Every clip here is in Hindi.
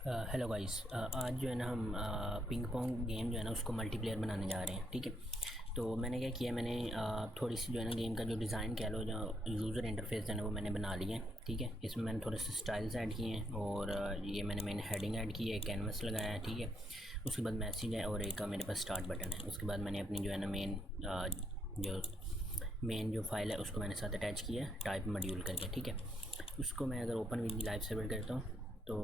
हेलो गाइस, आज जो है ना हम पिंग पोंग गेम जो है ना उसको मल्टीप्लेयर बनाने जा रहे हैं। ठीक है। तो मैंने क्या किया, मैंने थोड़ी सी जो है ना गेम का जो डिज़ाइन कह लो, जो यूज़र इंटरफेस है ना वो मैंने बना लिया है। ठीक है। इसमें मैंने थोड़े से स्टाइल्स ऐड किए हैं और ये मैंने हेडिंग ऐड की है, कैनवस लगाया है। ठीक है। उसके बाद मैसेज है और एक मेरे पास स्टार्ट बटन है। उसके बाद मैंने अपनी जो है ना जो फाइल है उसको मैंने साथ अटैच किया है टाइप मॉड्यूल करके। ठीक है। उसको मैं अगर ओपन विद लाइव सर्वर करता हूँ तो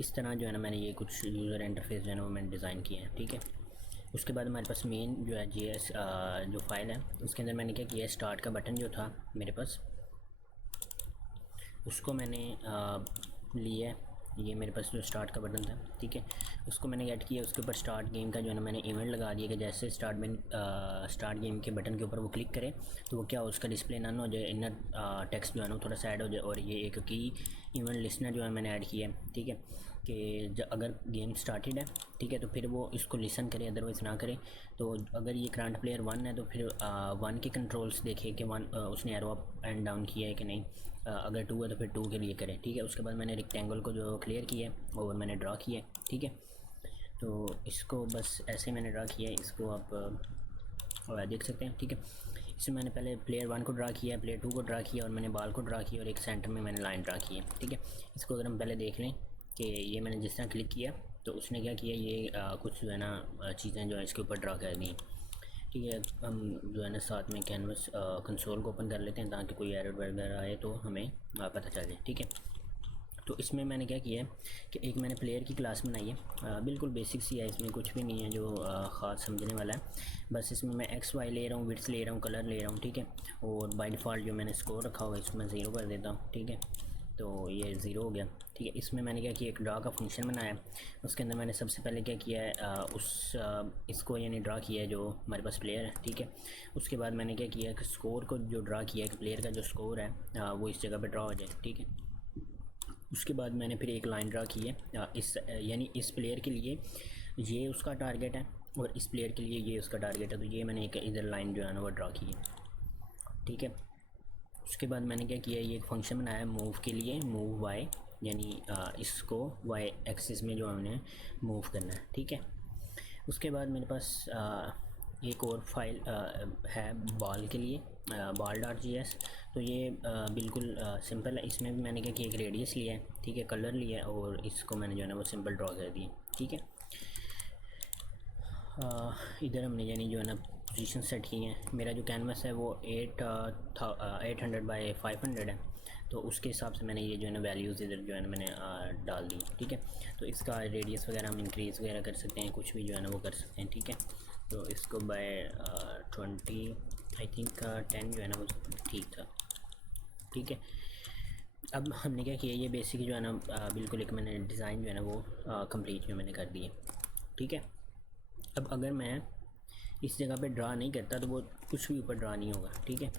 इस तरह जो है ना मैंने ये कुछ यूज़र इंटरफेस जो है ना वो मैंने डिज़ाइन किया है। ठीक है। उसके बाद हमारे पास मेन जो है JS जो फाइल है उसके अंदर मैंने क्या किया है, स्टार्ट का बटन जो था मेरे पास उसको मैंने लिया है। ये मेरे पास जो स्टार्ट का बटन था, ठीक है, उसको मैंने ऐड किया। उसके ऊपर स्टार्ट गेम का जो है ना मैंने इवेंट लगा दिया कि जैसे स्टार्ट गेम के बटन के ऊपर वो क्लिक करे तो वो क्या हो, उसका डिस्प्ले नन हो जाए, इनर टेक्स्ट जो है ना वो थोड़ा सा ऐड हो जाए। और ये एक की इवेंट लिसनर जो है मैंने ऐड किया है। ठीक है। कि अगर गेम स्टार्टेड है, ठीक है, तो फिर वो इसको लिसन करे, अदरवाइज़ ना करे। तो अगर ये करंट प्लेयर 1 है तो फिर 1 के कंट्रोल्स देखे कि 1 उसने एरो अप एंड डाउन किया है कि नहीं। अगर 2 है तो फिर 2 के लिए करें। ठीक है। उसके बाद मैंने रेक्टेंगल को जो क्लियर किया है और मैंने ड्रा किया है। ठीक है। तो इसको बस ऐसे मैंने ड्रा किया है, इसको आप देख सकते हैं। ठीक है। इसमें मैंने पहले प्लेयर 1 को ड्रा किया, प्लेयर 2 को ड्रा किया और मैंने बाल को ड्रा किया और एक सेंटर में मैंने लाइन ड्रा की है। ठीक है। इसको अगर हम पहले देख लें कि ये मैंने जिस तरह क्लिक किया तो उसने क्या किया, ये कुछ जो है ना चीज़ें जो है इसके ऊपर ड्रा कर दी। ठीक है। हम जो है ना साथ में कैनवस कंसोल को ओपन कर लेते हैं ताकि कोई एरर वगैरह आए तो हमें पता चल जाए। ठीक है। तो इसमें मैंने क्या किया है कि एक मैंने प्लेयर की क्लास बनाई है, बिल्कुल बेसिक सी है, इसमें कुछ भी नहीं है जो ख़ास समझने वाला है। बस इसमें मैं एक्स वाई ले रहा हूँ, विड्थ ले रहा हूँ, कलर ले रहा हूँ। ठीक है। और बाय डिफ़ॉल्ट जो मैंने स्कोर रखा हुआ है इसको मैं ज़ीरो कर देता हूँ। ठीक है। तो ये ज़ीरो हो गया। ठीक है। इसमें मैंने क्या किया, एक ड्रा का फंक्शन बनाया। उसके अंदर मैंने सबसे पहले क्या किया है, इसको यानी ड्रा किया है जो हमारे पास प्लेयर है। ठीक है। उसके बाद मैंने क्या किया कि स्कोर को जो ड्रा किया है कि प्लेयर का जो स्कोर है वो इस जगह पे ड्रा हो जाए। ठीक है। उसके बाद मैंने फिर एक लाइन ड्रा की है, इस यानी इस प्लेयर के लिए ये उसका टारगेट है और इस प्लेयर के लिए ये उसका टारगेट है। तो ये मैंने एक इधर लाइन जो है ना वो ड्रा की है। ठीक है। उसके बाद मैंने क्या किया, ये एक फंक्शन बनाया मूव के लिए, मूव वाई, यानी इसको वाई एक्सिस में जो हमने मूव करना है। ठीक है। उसके बाद मेरे पास एक और फाइल है बाल के लिए, बाल डॉट GS। तो ये बिल्कुल सिंपल है। इसमें भी मैंने क्या किया, एक रेडियस लिया है। ठीक है। कलर लिया है और इसको मैंने जो है ना वो सिंपल ड्रॉ कर दिया। ठीक है। इधर हमने यानी जो है ना पोजीशन सेट की है। मेरा जो कैनवस है वो 800 बाई 500 है। तो उसके हिसाब से मैंने ये जो है ना वैल्यूज़ इधर जो है ना मैंने डाल दी। ठीक है। तो इसका रेडियस वगैरह हम इंक्रीज़ वगैरह कर सकते हैं, कुछ भी जो है ना वो कर सकते हैं। ठीक है। तो इसको बाय 20 आई थिंक 10 जो है ना वो ठीक था। ठीक है। अब हमने क्या किया, ये बेसिक जो है ना बिल्कुल एक मैंने डिज़ाइन जो है ना वो कंप्लीट जो मैंने कर दिए। ठीक है। अब अगर मैं इस जगह पे ड्रा नहीं करता तो वो कुछ भी ऊपर ड्रा नहीं होगा। ठीक है।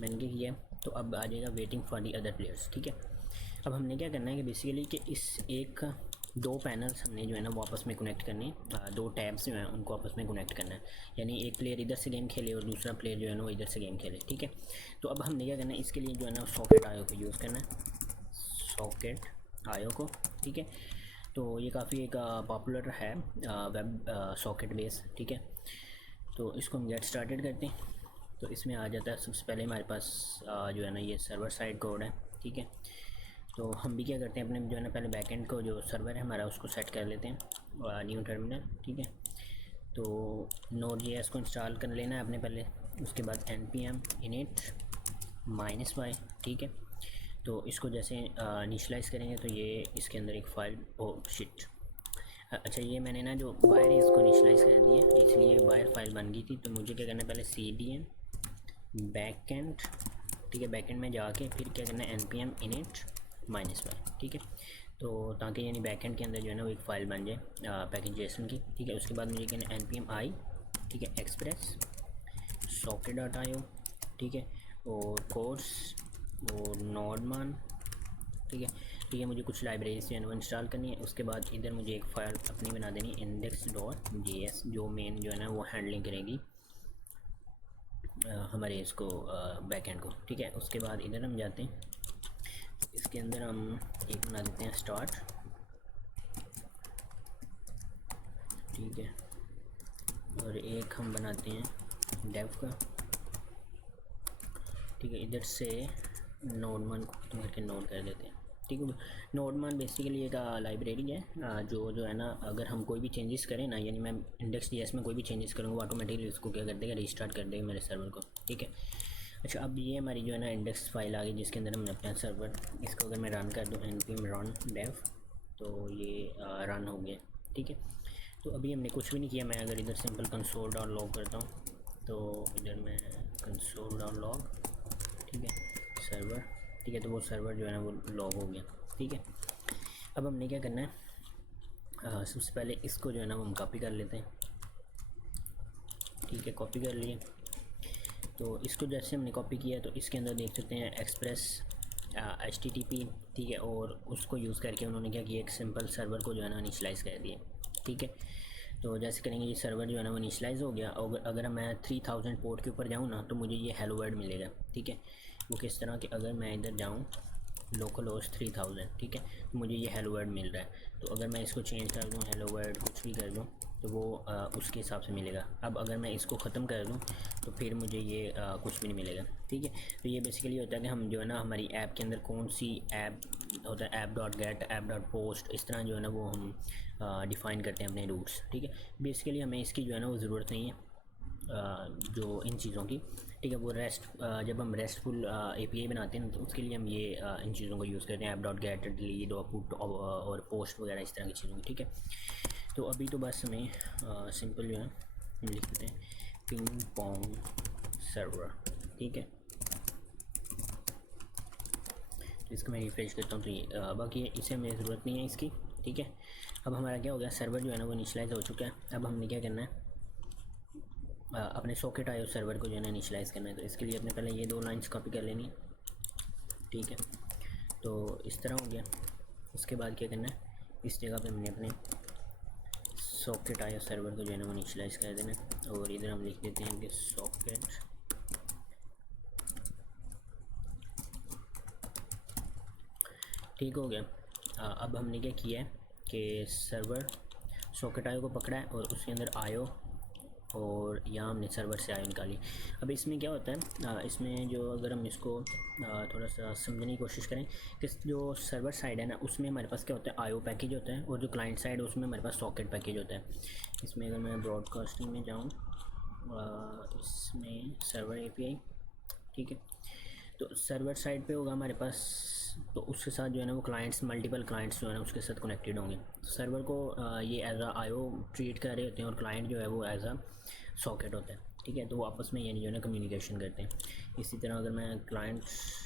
मैंने क्या किया, तो अब आ जाएगा waiting for the other players. ठीक है। अब हमने क्या करना है कि बेसिकली कि इस एक दो पैनल्स हमने जो है ना वो आपस में कनेक्ट करने, दो टैब्स जो हैं उनको आपस में कनेक्ट करना है। यानी एक प्लेयर इधर से गेम खेले और दूसरा प्लेयर जो है ना वो इधर से गेम खेले। ठीक है। तो अब हमने क्या करना है, इसके लिए जो है ना सॉकेट आयो को यूज़ करना है, सॉकेट आयो को। ठीक है। तो ये काफ़ी एक पॉपुलर है वेब सॉकेट बेस। ठीक है। तो इसको हम गेट स्टार्टेड करते हैं। तो इसमें आ जाता है सबसे पहले हमारे पास जो है ना ये सर्वर साइड कोड है। ठीक है। तो हम भी क्या करते हैं, अपने जो है ना पहले बैकएंड को जो सर्वर है हमारा उसको सेट कर लेते हैं, न्यू टर्मिनल। ठीक है। तो Node.js को इंस्टॉल कर लेना है आपने पहले। उसके बाद npm init -y। ठीक है। तो इसको जैसे इनिशलाइज़ करेंगे तो ये इसके अंदर एक फ़ाइल, ओ शिट, अच्छा ये मैंने ना जो बाहर ही इसको इनिशलाइज़ कर दिया इसलिए बाहर फाइल बन गई थी। तो मुझे क्या करना है, पहले cdn बैकएंड, ठीक है, बैकएंड में जाके फिर क्या करना है npm init -y। ठीक है। तो ताकि यानी बैकएंड के अंदर जो है ना वो एक फ़ाइल बन जाए पैकेज जेसन की। ठीक है। उसके बाद मुझे कहना है npm i, ठीक है, एक्सप्रेस socket.io। ठीक है। और कोर्स और नोडमान। ठीक है। ठीक है। मुझे कुछ लाइब्रेरीज जो है ना वो इंस्टॉल करनी है। उसके बाद इधर मुझे एक फ़ाइल अपनी बना देनी है index.js, जो मेन जो है ना वो हैंडलिंग करेगी हमारे इसको बैकएंड को। ठीक है। उसके बाद इधर हम जाते हैं, इसके अंदर हम एक बना देते हैं स्टार्ट, ठीक है, और एक हम बनाते हैं डेव का, ठीक है। इधर से नोडमन को खत्म करके नोड कर देते हैं, ठीक है। नोडमन बेसिकली एक लाइब्रेरी है जो है ना, अगर हम कोई भी चेंजेस करें ना, यानी मैं index.js में कोई भी चेंजेस करूँगा ऑटोमेटिकली उसको क्या कर देगा, रिस्टार्ट कर देगा मेरे सर्वर को, ठीक है। अच्छा, अब ये हमारी जो है ना इंडेक्स फाइल आ गई जिसके अंदर हमने अपना सर्वर, इसको अगर मैं रन कर दूँ npm run dev, तो ये रन हो गया, ठीक है। तो अभी हमने कुछ भी नहीं किया। मैं अगर इधर सिंपल कंसोल डॉट लॉग करता हूँ, तो इधर मैं कंसोल डॉट लॉग, ठीक है, सर्वर, ठीक है, तो वो सर्वर जो है ना वो लॉग हो गया, ठीक है। अब हमने क्या करना है, सबसे पहले इसको जो है ना वो हम कॉपी कर लेते हैं, ठीक है, कॉपी कर लिए। तो इसको जैसे हमने कॉपी किया तो इसके अंदर देख सकते हैं एक्सप्रेस HTTP, ठीक है, और उसको यूज़ करके उन्होंने क्या किया, एक सिंपल सर्वर को जो है ना इनिशियलाइज़ कर दिया, ठीक है। तो जैसे करेंगे ये सर्वर जो है ना वो इनिशियलाइज़ हो गया, और अगर मैं 3000 पोर्ट के ऊपर जाऊँ ना तो मुझे ये हेलो वर्ल्ड मिलेगा, ठीक है। वो किस तरह कि अगर मैं इधर जाऊँ लोकल होस्ट 3000, ठीक है, तो मुझे ये हेलो वर्ल्ड मिल रहा है। तो अगर मैं इसको चेंज कर दूँ हेलो वर्ल्ड कुछ भी कर दूँ तो वो उसके हिसाब से मिलेगा। अब अगर मैं इसको ख़त्म कर दूँ तो फिर मुझे ये कुछ भी नहीं मिलेगा, ठीक है। तो ये बेसिकली होता है कि हम जो है ना हमारी ऐप के अंदर कौन सी ऐप होता है, app dot gate, app dot post, इस तरह जो है ना वो हम डिफ़ाइन करते हैं अपने रूट्स, ठीक है। बेसिकली हमें इसकी जो है ना वो ज़रूरत नहीं है जो इन चीज़ों की, ठीक है। वो रेस्ट जब हम रेस्टफुल API बनाते हैं तो उसके लिए हम ये इन चीज़ों को यूज़ करते हैं, ऐप डॉट गेट, डिलीट और पुट और पोस्ट वगैरह इस तरह की चीज़ों की, ठीक है। तो अभी तो बस हमें सिंपल जो है हम लिख देते हैं पिंग पोंग सर्वर, ठीक है। तो इसको मैं रिफ्रेश करता हूँ तो ये बाकी इसे हमें ज़रूरत नहीं है इसकी, ठीक है। अब हमारा क्या हो गया, सर्वर जो है ना वो इनिशियलाइज़ हो चुका है। अब हमने क्या करना है, अपने सॉकेट आयो सर्वर को जो है ना इनिशियलाइज़ करना है। तो इसके लिए अपने पहले ये 2 लाइन्स कॉपी कर लेनी है, ठीक है। तो इस तरह हो गया। उसके बाद क्या करना है, इस जगह पे हमने अपने सॉकेट आयो सर्वर को जो है ना वो इनिशियलाइज़ कर देना है, और इधर हम लिख देते हैं कि सॉकेट, ठीक हो गया। अब हमने क्या किया है कि सर्वर सॉकेट आयो को पकड़ा है और उसके अंदर आयो, और यहाँ हमने सर्वर से आयो निकाली। अब इसमें क्या होता है, इसमें जो अगर हम इसको थोड़ा सा समझने की कोशिश करें कि जो सर्वर साइड है ना उसमें हमारे पास क्या होता है, आयो पैकेज होता है, और जो क्लाइंट साइड है उसमें हमारे पास सॉकेट पैकेज होता है। इसमें अगर मैं ब्रॉडकास्टिंग में जाऊँ, इसमें सर्वर API, ठीक है। तो सर्वर साइड पे होगा हमारे पास, तो उसके साथ जो है ना वो क्लाइंट्स, मल्टीपल क्लाइंट्स जो है ना उसके साथ कनेक्टेड होंगे। तो सर्वर को ये एज आ आयो ट्रीट कर रहे होते हैं, और क्लाइंट जो है वो एज आ सॉकेट होता है, ठीक है। तो वो आपस में यानी जो है ना कम्युनिकेशन करते हैं। इसी तरह अगर मैं क्लाइंट्स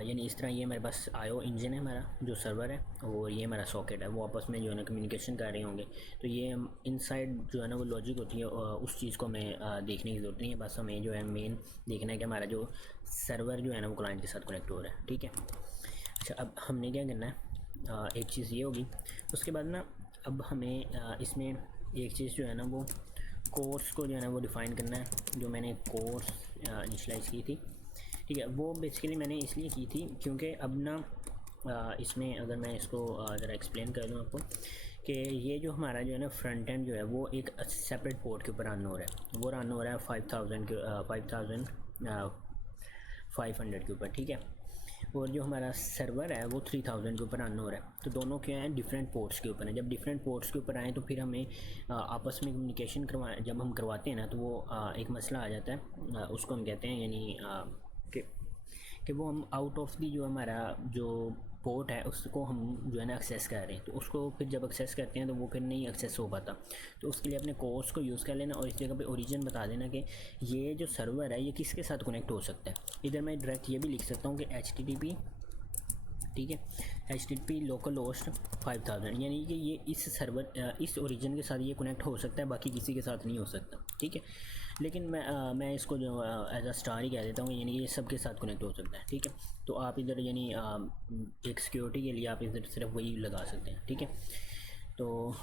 यानी इस तरह, ये मेरे पास आयो इंजन है हमारा जो सर्वर है, और ये हमारा सॉकेट है, वो आपस में जो है ना कम्युनिकेशन कर रहे होंगे। तो ये इनसाइड जो है ना वो लॉजिक होती है, उस चीज़ को हमें देखने की ज़रूरत नहीं है। बस हमें जो है मेन देखना है कि हमारा जो सर्वर जो है ना वो क्लाइंट के साथ कनेक्ट हो रहा है, ठीक है। अच्छा, अब हमने क्या करना है, एक चीज़ ये होगी। उसके बाद ना अब हमें इसमें एक चीज़ जो है ना वो कोर्स को जो है ना वो डिफ़ाइन करना है, जो मैंने कोर्स इनिशलाइज़ की थी, ठीक है। वो बेसिकली मैंने इसलिए की थी क्योंकि अब ना इसमें अगर मैं इसको ज़रा एक्सप्लेन कर दूँ आपको कि ये जो हमारा जो है ना फ्रंट एंड जो है वो एक सेपरेट पोर्ट के ऊपर रन हो रहा है। वो रन हो रहा है 5500 के ऊपर, ठीक है। और जो हमारा सर्वर है वो 3000 के ऊपर रन हो रहा है। तो दोनों क्या हैं, डिफरेंट पोर्ट्स के ऊपर हैं। जब डिफरेंट पोर्ट्स के ऊपर आएँ तो फिर हमें आपस में कम्युनिकेशन जब हम करवाते हैं ना तो वो एक मसला आ जाता है, उसको हम कहते हैं यानी कि वो हम आउट ऑफ दी जो हमारा जो पोर्ट है उसको हम जो है ना एक्सेस कर रहे हैं, तो उसको फिर जब एक्सेस करते हैं तो वो फिर नहीं एक्सेस हो पाता। तो उसके लिए अपने कोर्स को यूज़ कर लेना, और इस जगह पे ओरिजिन बता देना कि ये जो सर्वर है ये किसके साथ कनेक्ट हो सकता है। इधर मैं डायरेक्ट ये भी लिख सकता हूँ कि HTTP, ठीक है, HTTP लोकल होस्ट 5000, यानी कि ये इस सर्वर इस ओरिजिन के साथ ये कनेक्ट हो सकता है, बाकी किसी के साथ नहीं हो सकता, ठीक है। लेकिन मैं इसको जो एज अ स्टार ही कह देता हूँ, यानी कि ये सबके साथ कनेक्ट हो सकता है, ठीक है। तो आप इधर यानी एक सिक्योरिटी के लिए आप इधर सिर्फ वही लगा सकते हैं, ठीक है। तो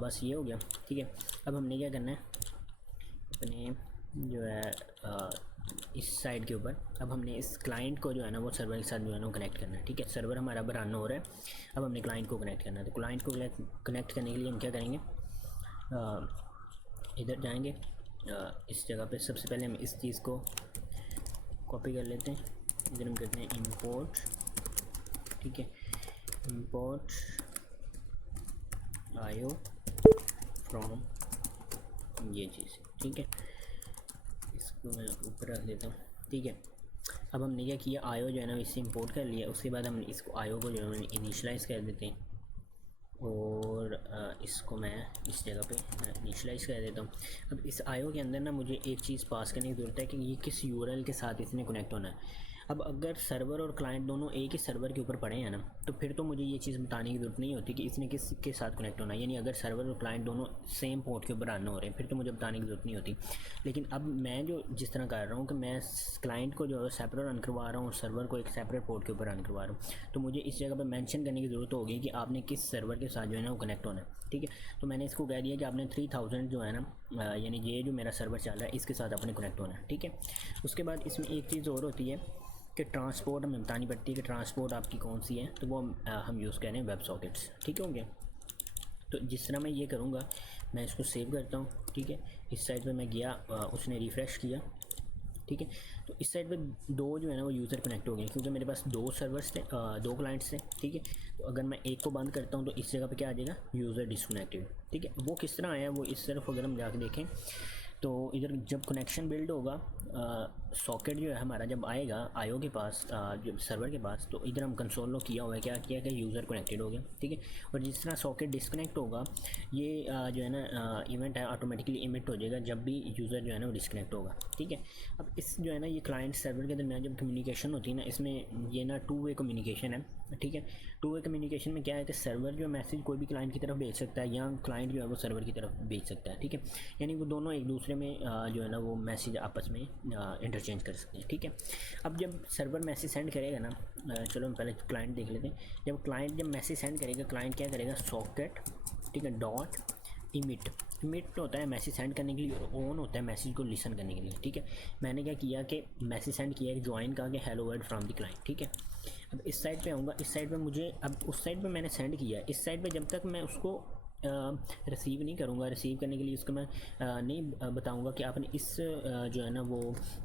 बस ये हो गया, ठीक है। अब हमने क्या करना है, अपने जो है इस साइड के ऊपर अब हमने इस क्लाइंट को जो है ना वो सर्वर के साथ जो है ना वो कनेक्ट करना है, ठीक है। सर्वर हमारा अब रन हो रहा है, अब हमने क्लाइंट को कनेक्ट करना है। तो क्लाइंट को कनेक्ट करने के लिए हम क्या करेंगे, इधर जाएंगे, इस जगह पे सबसे पहले हम इस चीज़ को कॉपी कर लेते हैं। इधर हम करते हैं इंपोर्ट, ठीक है, इंपोर्ट आयो फ्रॉम ये चीज़, ठीक है। इसको मैं ऊपर रख देता हूँ, ठीक है। अब हमने क्या किया, आयो जो है ना इससे इंपोर्ट कर लिया। उसके बाद हम इसको आयो को जो है इनिशलाइज़ कर देते हैं और इसको मैं इस जगह पे इनिशलाइज़ कर देता हूँ। अब इस आयो के अंदर ना मुझे एक चीज़ पास करने की ज़रूरत है कि ये किस यूआरएल के साथ इसने कनेक्ट होना है। अब अगर सर्वर और क्लाइंट दोनों एक ही सर्वर के ऊपर पड़े हैं ना, तो फिर तो मुझे ये चीज़ बताने की ज़रूरत नहीं होती कि इसने किस के साथ कनेक्ट होना है। यानी अगर सर्वर और क्लाइंट दोनों सेम पोर्ट के ऊपर रन हो रहे हैं फिर तो मुझे बताने की ज़रूरत नहीं होती। लेकिन अब मैं जो जिस तरह कर रहा हूँ कि मैं क्लाइंट को जो है सेपरेट रन करवा रहा हूँ और सर्वर को एक सेपरेट पोर्ट के ऊपर रन करवा रहा हूँ, तो मुझे इस जगह पर मेंशन करने की ज़रूरत होगी कि आपने किस सर्वर के साथ जो है ना वो कनेक्ट होना है, ठीक है। तो मैंने इसको कह दिया कि आपने 3000 जो है ना यानी ये जो मेरा सर्वर चल रहा है इसके साथ आपने कनेक्ट होना है, ठीक है। उसके बाद इसमें एक चीज़ और होती है कि ट्रांसपोर्ट हमें बतानी पड़ती है कि ट्रांसपोर्ट आपकी कौन सी है, तो वो हम यूज़ कर रहे हैं वेब सॉकेट्स, ठीक होंगे। तो जिस तरह मैं ये करूँगा, मैं इसको सेव करता हूँ, ठीक है। इस साइड पे मैं गया, उसने रिफ़्रेश किया, ठीक है। तो इस साइड पे दो जो है ना वो यूज़र कनेक्ट हो गए क्योंकि मेरे पास दो सर्वर्स थे, दो क्लाइंट्स थे, ठीक है। तो अगर मैं एक को बंद करता हूँ तो इस जगह पे क्या आ जाएगा, यूज़र डिसकनेक्टेड, ठीक है। वो किस तरह आया वो इस तरफ अगर हम जाके देखें तो इधर जब कनेक्शन बिल्ड होगा, सॉकेट जो है हमारा जब आएगा आयो के पास, जो सर्वर के पास, तो इधर हम कंसोल लॉग किया हुआ है, क्या किया कि यूज़र कनेक्टेड हो गया, ठीक है। और जिस तरह सॉकेट डिस्कनेक्ट होगा ये जो है ना इवेंट है ऑटोमेटिकली इमिट हो जाएगा जब भी यूज़र जो है ना वो डिस्कनेक्ट होगा, ठीक है। अब इस जो है ना ये क्लाइंट सर्वर के दरमियान जब कम्युनिकेशन होती है ना, इसमें ये ना 2 वे कम्युनिकेशन है, ठीक है। 2 वे कम्युनिकेशन में क्या है कि सर्वर जो मैसेज कोई भी क्लाइंट की तरफ भेज सकता है या क्लाइंट जो है वो सर्वर की तरफ भेज सकता है, ठीक है। यानी वो दोनों एक दूसरे में जो है ना वो मैसेज आपस में इंटरचेंज कर सकते हैं, ठीक है। अब जब सर्वर मैसेज सेंड करेगा ना, चलो हम पहले क्लाइंट देख लेते हैं। जब मैसेज सेंड करेगा क्लाइंट क्या करेगा, सॉकेट, ठीक है, डॉट इमिट। इमिट होता है मैसेज सेंड करने के लिए और ऑन होता है मैसेज को लिसन करने के लिए, ठीक है। मैंने क्या किया कि मैसेज सेंड किया, ज्वाइन का कि hello world from the client, ठीक है। अब इस साइड पे आऊँगा, इस साइड पे मुझे अब उस साइड पे मैंने सेंड किया, इस साइड पे जब तक मैं उसको रिसीव नहीं करूँगा, रिसीव करने के लिए उसको मैं नहीं बताऊँगा कि आपने इस जो है ना वो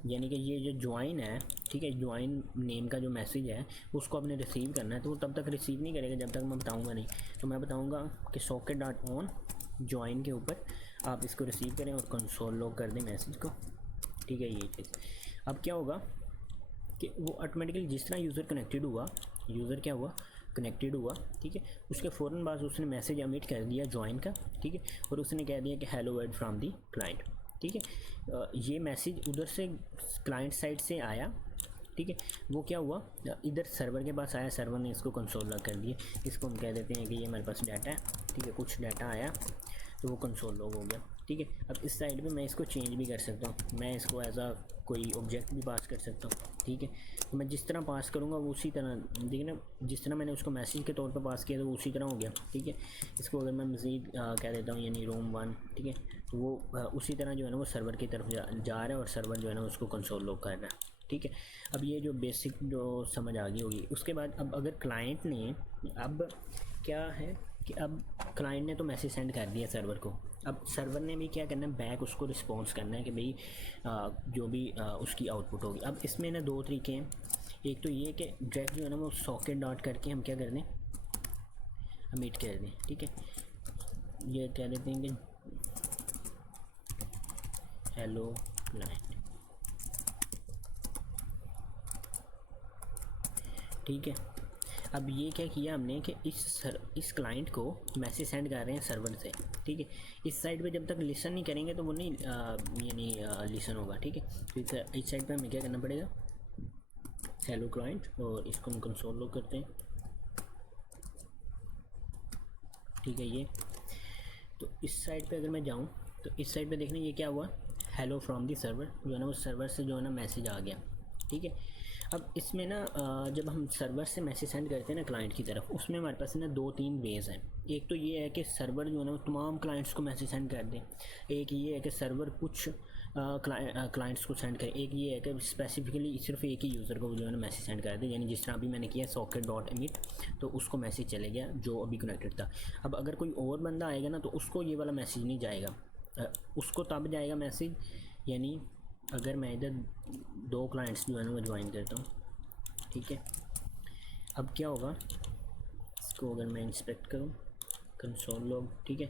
यानी कि ये जो ज्वाइन है, ठीक है, ज्वाइन नेम का जो मैसेज है उसको आपने रिसीव करना है, तो वो तब तक रिसीव नहीं करेगा जब तक मैं बताऊँगा नहीं। तो मैं बताऊँगा कि सॉकेट डॉट ऑन ज्वाइन के ऊपर आप इसको रिसीव करें और कंसोल लॉग कर दें मैसेज को, ठीक है। ये चीज़ अब क्या होगा कि वो ऑटोमेटिकली जिस तरह यूज़र कनेक्टेड हुआ, यूज़र क्या हुआ, कनेक्टेड हुआ, ठीक है। उसके फ़ौरन बाद उसने मैसेज एमिट कर दिया ज्वाइन का, ठीक है, और उसने कह दिया कि hello world from the client, ठीक है। ये मैसेज उधर से क्लाइंट साइड से आया, ठीक है। वो क्या हुआ, इधर सर्वर के पास आया, सर्वर ने इसको कंसोल लॉग कर दिया। इसको हम कह देते हैं कि ये हमारे पास डाटा है, ठीक है, कुछ डाटा आया तो वो कंसोल लॉग हो गया, ठीक है। अब इस साइड पे मैं इसको चेंज भी कर सकता हूँ, मैं इसको एज आ कोई ऑब्जेक्ट भी पास कर सकता हूँ, ठीक है। तो मैं जिस तरह पास करूँगा वो उसी तरह, देखिए ना, जिस तरह मैंने उसको मैसेज के तौर पे पास किया तो वो उसी तरह हो गया, ठीक है। इसको अगर मैं मज़ीद कह देता हूँ यानी रोम 1, ठीक है, तो वो उसी तरह जो है ना वो सर्वर की तरफ जा रहा है और सर्वर जो है ना उसको कंसोल लॉग कर रहा है, ठीक है। अब ये जो बेसिक जो समझ आ गई होगी। उसके बाद अब अगर क्लाइंट ने, अब क्या है कि अब क्लाइंट ने तो मैसेज सेंड कर दिया सर्वर को, अब सर्वर ने भी क्या करना है, बैक उसको रिस्पॉन्स करना है कि भाई जो भी उसकी आउटपुट होगी। अब इसमें ना 2 तरीके हैं, एक तो ये कि डायरेक्ट जो है ना वो सॉकेट डॉट करके हम क्या कर दें, अमिट कर दें, ठीक है। ये कह देते हैं कि हेलो क्लाइंट, ठीक है। अब ये क्या किया हमने कि इस क्लाइंट को मैसेज सेंड कर रहे हैं सर्वर से, ठीक है। इस साइड पे जब तक लिसन नहीं करेंगे तो वो नहीं यानी लिसन होगा, ठीक है। तो इस साइड पे हमें क्या करना पड़ेगा, हेलो क्लाइंट, और इसको हम कंसोल लॉग करते हैं, ठीक है। ये तो इस साइड पे अगर मैं जाऊँ तो इस साइड पे देखना ये क्या हुआ, हेलो फ्रॉम दी सर्वर, जो है ना वो सर्वर से जो है ना मैसेज आ गया, ठीक है। अब इसमें ना जब हम सर्वर से मैसेज सेंड करते हैं ना क्लाइंट की तरफ, उसमें हमारे पास ना 2-3 वेज़ हैं। एक तो ये है कि सर्वर जो है ना वो तमाम क्लाइंट्स को मैसेज सेंड कर दें, एक ये है कि सर्वर कुछ क्लाइंट्स को सेंड करें। एक ये है कि स्पेसिफिकली सिर्फ एक ही यूज़र को जो है ना मैसेज सेंड कर दे, यानी जिस तरह अभी मैंने किया socket.emit, तो उसको मैसेज चले गया जो अभी कनेक्टेड था। अब अगर कोई और बंदा आएगा ना तो उसको ये वाला मैसेज नहीं जाएगा, उसको तब जाएगा मैसेज, यानी अगर मैं इधर 2 क्लाइंट्स जो है ना वो ज्वाइन करता हूँ, ठीक है। अब क्या होगा, इसको अगर मैं इंस्पेक्ट करूँ कंसोल लॉग, ठीक है,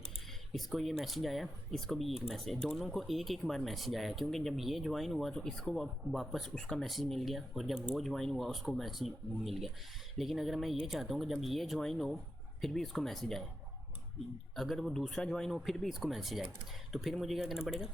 इसको ये मैसेज आया, इसको भी एक मैसेज, दोनों को एक एक बार मैसेज आया, क्योंकि जब ये ज्वाइन हुआ तो इसको वापस उसका मैसेज मिल गया, और जब वो ज्वाइन हुआ उसको मैसेज मिल गया। लेकिन अगर मैं ये चाहता हूँ कि जब ये ज्वाइन हो फिर भी इसको मैसेज आए, अगर वो दूसरा ज्वाइन हो फिर भी इसको मैसेज आए, तो फिर मुझे क्या करना पड़ेगा,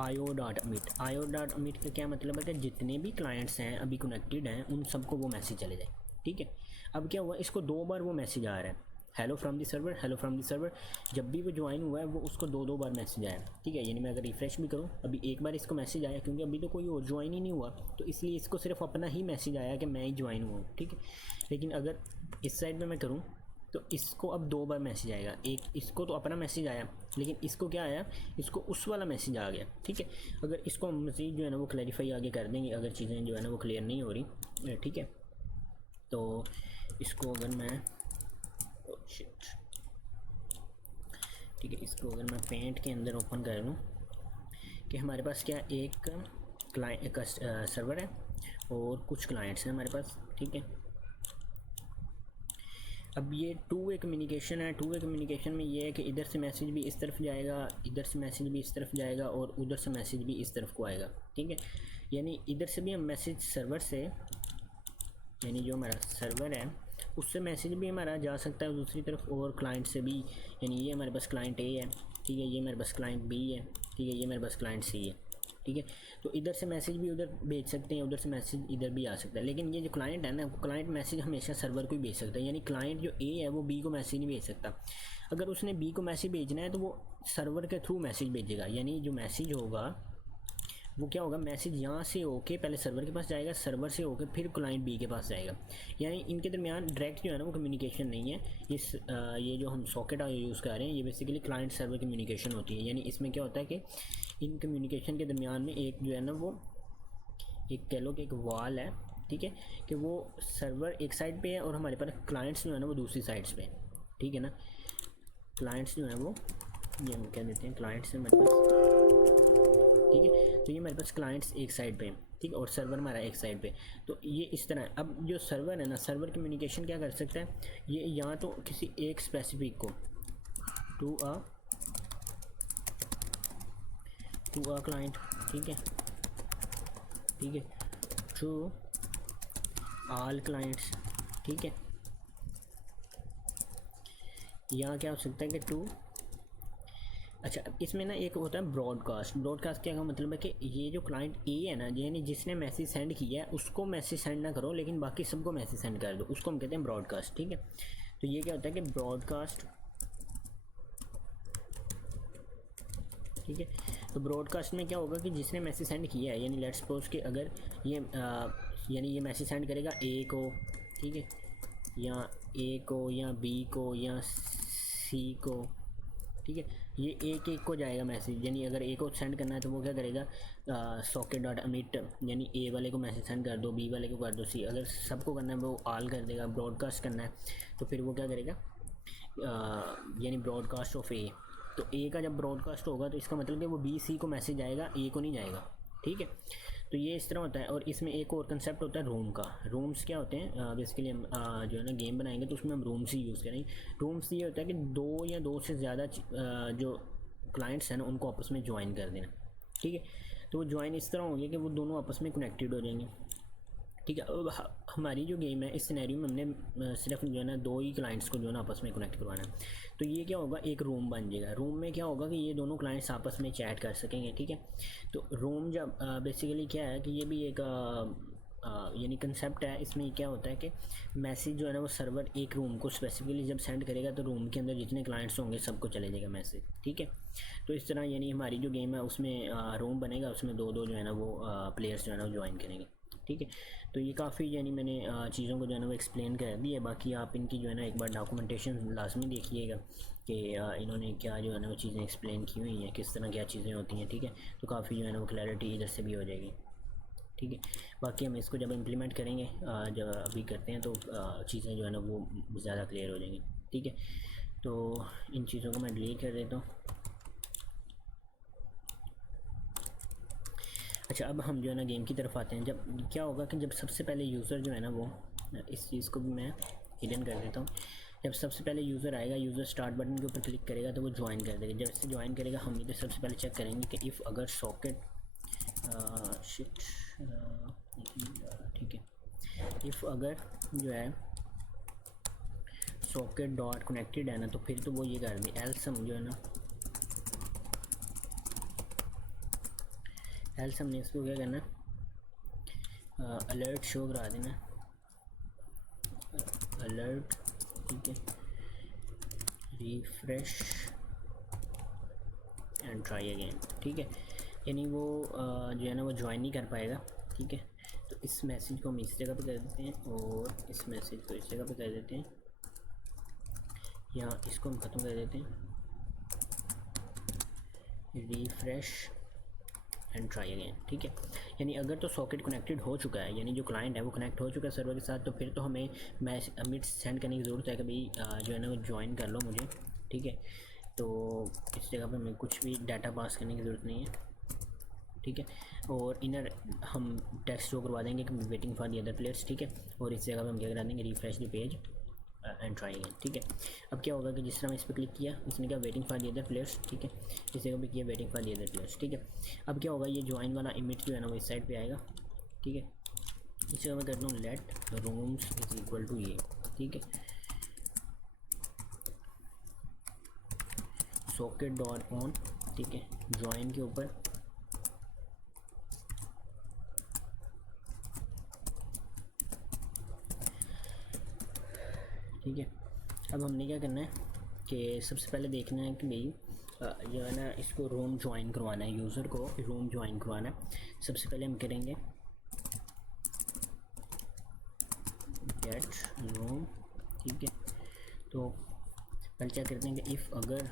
io.emit। io.emit का क्या मतलब है कि जितने भी क्लाइंट्स हैं अभी कनेक्टेड हैं उन सबको वो मैसेज चले जाए, ठीक है। अब क्या हुआ, इसको 2 बार वो मैसेज आ रहा है, hello from the server, hello from the server. जब भी वो ज्वाइन हुआ है वो उसको 2 बार मैसेज आया, ठीक है। यानी मैं अगर रिफ़्रेश भी करूँ, अभी एक बार इसको मैसेज आया, क्योंकि अभी तो कोई और ज्वाइन ही नहीं हुआ, तो इसलिए इसको सिर्फ अपना ही मैसेज आया कि मैं ही ज्वाइन हुआ हूँ, ठीक है। लेकिन अगर इस साइड में मैं करूँ तो इसको अब 2 बार मैसेज आएगा, एक इसको तो अपना मैसेज आया, लेकिन इसको क्या आया, इसको उस वाला मैसेज आ गया, ठीक है। अगर इसको मज़ीद जो है ना वो क्लैरिफाई आगे कर देंगे, अगर चीज़ें जो है ना वो क्लियर नहीं हो रही, ठीक है। तो इसको अगर मैं ठीक है, इसको अगर मैं पेंट के अंदर ओपन कर लूँ कि हमारे पास क्या एक क्लाइंट सर्वर है और कुछ क्लाइंट्स हैं हमारे पास, ठीक है। अब ये 2 वे कम्युनिकेशन है। 2 वे कम्युनिकेशन में ये है कि इधर से मैसेज भी इस तरफ जाएगा, इधर से मैसेज भी इस तरफ जाएगा, और उधर से मैसेज भी इस तरफ को आएगा, ठीक है। यानी इधर से भी हम मैसेज सर्वर से, यानी जो हमारा सर्वर है उससे मैसेज भी हमारा जा सकता है दूसरी तरफ, और क्लाइंट से भी, यानी ये हमारे पास क्लाइंट ए है, ठीक है, ये मेरे पास क्लाइंट बी है, ठीक है, ये मेरे पास क्लाइंट सी है, ठीक है। तो इधर से मैसेज भी उधर भेज सकते हैं, उधर से मैसेज इधर भी आ सकता है। लेकिन ये जो क्लाइंट है ना, क्लाइंट मैसेज हमेशा सर्वर को ही भेज सकता है, यानी क्लाइंट जो ए है वो बी को मैसेज नहीं भेज सकता। अगर उसने बी को मैसेज भेजना है तो वो सर्वर के थ्रू मैसेज भेजेगा, यानी जो मैसेज होगा वो क्या होगा, मैसेज यहाँ से होके पहले सर्वर के पास जाएगा, सर्वर से होके फिर क्लाइंट बी के पास जाएगा, यानी इनके दरमियान डायरेक्ट जो है ना वो कम्युनिकेशन नहीं है। ये जो हम सॉकेट यूज़ कर रहे हैं ये बेसिकली क्लाइंट सर्वर कम्युनिकेशन होती है। यानी इसमें क्या होता है कि इन कम्युनिकेशन के दरमियान में एक जो है ना वो एक कह लो कि एक वॉल है, ठीक है, कि वो सर्वर एक साइड पे है और हमारे पास क्लाइंट्स जो है ना वो दूसरी साइड्स पे, ठीक है ना। क्लाइंट्स जो है वो ये हम कह देते हैं क्लाइंट्स है हमारे पास, ठीक है। तो ये मेरे पास क्लाइंट्स एक साइड पे, ठीक है, और सर्वर हमारा एक साइड पे। तो ये इस तरह है। अब जो सर्वर है ना, सर्वर कम्युनिकेशन क्या कर सकता है, ये या तो किसी एक स्पेसिफिक को टू अ क्लाइंट, ठीक है, ठीक है, टू ऑल क्लाइंट्स, ठीक है, या क्या हो सकता है कि टू, अच्छा इसमें ना एक होता है ब्रॉडकास्ट। ब्रॉडकास्ट क्या का मतलब है कि ये जो क्लाइंट ए है ना, यानी जिसने मैसेज सेंड किया है उसको मैसेज सेंड ना करो, लेकिन बाकी सबको मैसेज सेंड कर दो, उसको हम कहते हैं ब्रॉडकास्ट, ठीक है। तो ये क्या होता है कि ब्रॉडकास्ट, ठीक है। तो ब्रॉडकास्ट में क्या होगा कि जिसने मैसेज सेंड किया है, यानी लेट्स सपोज कि अगर ये यानी ये मैसेज सेंड करेगा ए को, ठीक है, या ए को या बी को या सी को, ठीक है, ये एक एक को जाएगा मैसेज। यानी अगर ए को सेंड करना है तो वो क्या करेगा, socket.emit, यानी ए वाले को मैसेज सेंड कर दो, बी वाले को कर दो, सी, अगर सबको करना है वो ऑल कर देगा। ब्रॉडकास्ट करना है तो फिर वो क्या करेगा, यानी ब्रॉडकास्ट ऑफ ए। तो ए का जब ब्रॉडकास्ट होगा तो इसका मतलब कि वो बी सी को मैसेज आएगा, ए को नहीं जाएगा, ठीक है। तो ये इस तरह होता है। और इसमें एक और कंसेप्ट होता है रूम का। रूम्स क्या होते हैं, बेसिकली हम जो है ना गेम बनाएंगे तो उसमें हम रूम्स ही यूज़ करेंगे। रूम्स ये होता है कि 2 या 2 से ज़्यादा जो क्लाइंट्स हैं ना उनको आपस में ज्वाइन कर देना, ठीक है। तो वो ज्वाइन इस तरह होंगे कि वो दोनों आपस में कनेक्टेड हो जाएंगे, ठीक है। अब हमारी जो गेम है इस सिनेरियो में हमने सिर्फ जो है ना 2 ही क्लाइंट्स को जो है ना आपस में कनेक्ट करवाना है। तो ये क्या होगा, एक रूम बन जाएगा। रूम में क्या होगा कि ये दोनों क्लाइंट्स आपस में चैट कर सकेंगे, ठीक है। तो रूम जब बेसिकली क्या है कि ये भी एक यानी कंसेप्ट है। इसमें क्या होता है कि मैसेज जो है ना वो सर्वर एक रूम को स्पेसिफिकली जब सेंड करेगा तो रूम के अंदर जितने क्लाइंट्स होंगे सबको चले जाएगा मैसेज, ठीक है। तो इस तरह यानी हमारी जो गेम है उसमें रूम बनेगा, उसमें 2-2 जो है ना वो प्लेयर्स जो है ना वो ज्वाइन करेंगे, ठीक है। तो ये काफ़ी यानी मैंने चीज़ों को जो है ना वो एक्सप्लेन कर दी है। बाकी आप इनकी जो है ना एक बार डॉक्यूमेंटेशन लाजमी देखिएगा कि इन्होंने क्या जो है ना वो चीज़ें एक्सप्लेन की हुई हैं, किस तरह क्या चीज़ें होती हैं, ठीक है। तो काफ़ी जो है ना वो क्लैरिटी इधर से भी हो जाएगी, ठीक है। बाकी हम इसको जब इम्प्लीमेंट करेंगे, जब अभी करते हैं तो चीज़ें जो है ना वो ज़्यादा क्लियर हो जाएंगी, ठीक है। तो इन चीज़ों को मैं डिलीट कर देता हूँ। अच्छा, अब हम जो है ना गेम की तरफ आते हैं। जब क्या होगा कि जब सबसे पहले यूज़र जो है ना वो, इस चीज़ को भी मैं हिडन कर देता हूँ। जब सबसे पहले यूज़र आएगा, यूज़र स्टार्ट बटन के ऊपर क्लिक करेगा तो वो ज्वाइन कर देगा। जब से ज्वाइन करेगा हम इधर सबसे पहले चेक करेंगे कि इफ़ अगर सॉकेट शिट, ठीक है, इफ़ अगर जो है सॉकेट डॉट कनेक्टेड है ना, तो फिर तो वो ये कर दे एल्स हम जो है ना, एल्स हमने इसको क्या करना, अलर्ट शो करा देना, अलर्ट, ठीक है, रिफ्रेश एंड ट्राई अगेन, ठीक है। यानी वो जो है ना वो ज्वाइन नहीं कर पाएगा, ठीक है। तो इस मैसेज को हम इस जगह पे कर देते हैं और इस मैसेज को इस जगह पे कर देते हैं, या इसको हम ख़त्म कर देते हैं, रिफ्रेश एंड ट्राई अगेन, ठीक है। यानी अगर तो सॉकेट कनेक्टेड हो चुका है, यानी जो क्लाइंट है वो कनेक्ट हो चुका है सर्वर के साथ, तो फिर तो हमें मैसेज सेंड करने की ज़रूरत है कि भाई जो है ना वो ज्वाइन कर लो मुझे, ठीक है। तो इस जगह पे हमें कुछ भी डाटा पास करने की ज़रूरत नहीं है, ठीक है। और इनर हम टेक्स्ट शो करवा देंगे कि waiting for the other players, ठीक है। और इस जगह पे हम क्या करा देंगे, refresh the page and try again, ठीक है। अब क्या होगा कि जिस तरह मैं इस पर क्लिक किया, इसने क्या waiting for the other players, ठीक है। इस जगह पे किया waiting for the other players, ठीक है। अब क्या होगा, ये ज्वाइन वाला इमेज जो है ना वो इस साइड पे आएगा, ठीक है। इस जगह मैं करता हूँ let rooms is equal to ये, ठीक है, सॉकेट डॉट ऑन, ठीक है, ज्वाइन के ऊपर ठीक है। अब हमने क्या करना है कि सबसे पहले देखना है कि भाई जो है ना इसको रूम ज्वाइन करवाना है, यूज़र को रूम ज्वाइन करवाना है। सबसे पहले हम करेंगे गेट रूम, ठीक है। तो पहले क्या करते हैं कि इफ़ अगर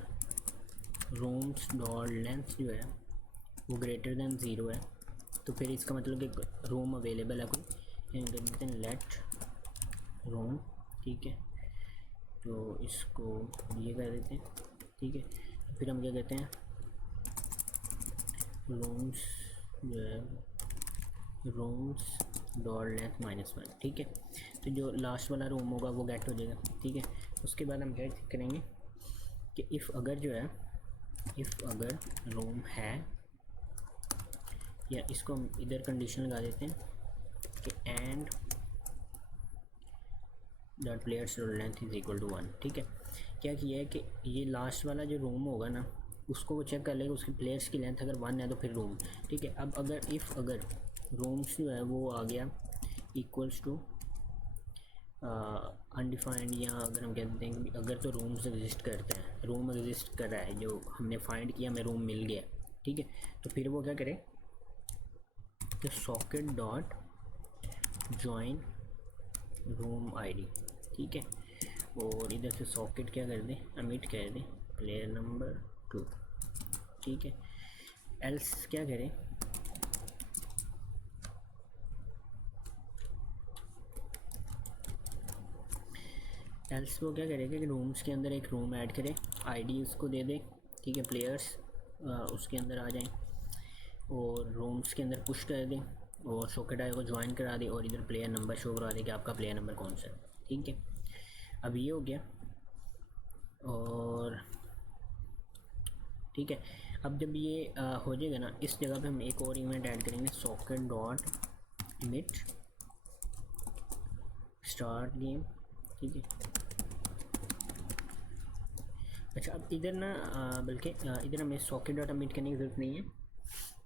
रूम्स डॉट लेंथ जो है वो ग्रेटर दैन ज़ीरो है, तो फिर इसका मतलब कि रूम अवेलेबल है कोई, कर देते हैं लेट रूम, ठीक है। तो इसको ये कर देते हैं, ठीक है। फिर हम क्या कहते हैं, रूम्स जो है रूम्स डॉट लेंथ -1, ठीक है। तो जो लास्ट वाला रूम होगा वो गेट हो जाएगा, ठीक है। उसके बाद हम क्या करेंगे कि इफ़ अगर जो है, इफ़ अगर रूम है, या इसको हम इधर कंडीशन लगा देते हैं कि and dot players dot length is equal to 1, ठीक है। क्या किया है कि ये लास्ट वाला जो रूम होगा ना उसको वो चेक कर लेगा, उसके प्लेयर्स की लेंथ अगर 1 है तो फिर रूम, ठीक है। अब अगर इफ़ अगर रूम्स जो है वो आ गया इक्वल्स टू अनडिफाइंड, या अगर हम कहते हैं कि अगर तो रूम्स एग्जिस्ट करते हैं, रूम एग्जिस्ट कर रहा है, जो हमने फाइंड किया हमें रूम मिल गया, ठीक है। तो फिर वो क्या करे कि socket dot join room ID, ठीक है। और इधर से सॉकेट क्या कर दें, अमिट कर दें प्लेयर नंबर 2, ठीक है। एल्स क्या करें, एल्स वो क्या करेगा कि रूम्स के अंदर एक रूम ऐड करे, आईडी उसको दे दे, ठीक है। प्लेयर्स उसके अंदर आ जाएं और रूम्स के अंदर पुश कर दें और सॉकेट आई को ज्वाइन करा दे और इधर प्लेयर नंबर शो करा दे कि आपका प्लेयर नंबर कौन सा है, ठीक है। अब ये हो गया, और ठीक है। अब जब ये हो जाएगा ना, इस जगह पे हम एक और इवेंट ऐड करेंगे, socket dot emit start game, ठीक है। अच्छा, अब इधर ना बल्कि इधर हमें सॉकेट डॉट इमिट करने की ज़रूरत नहीं है,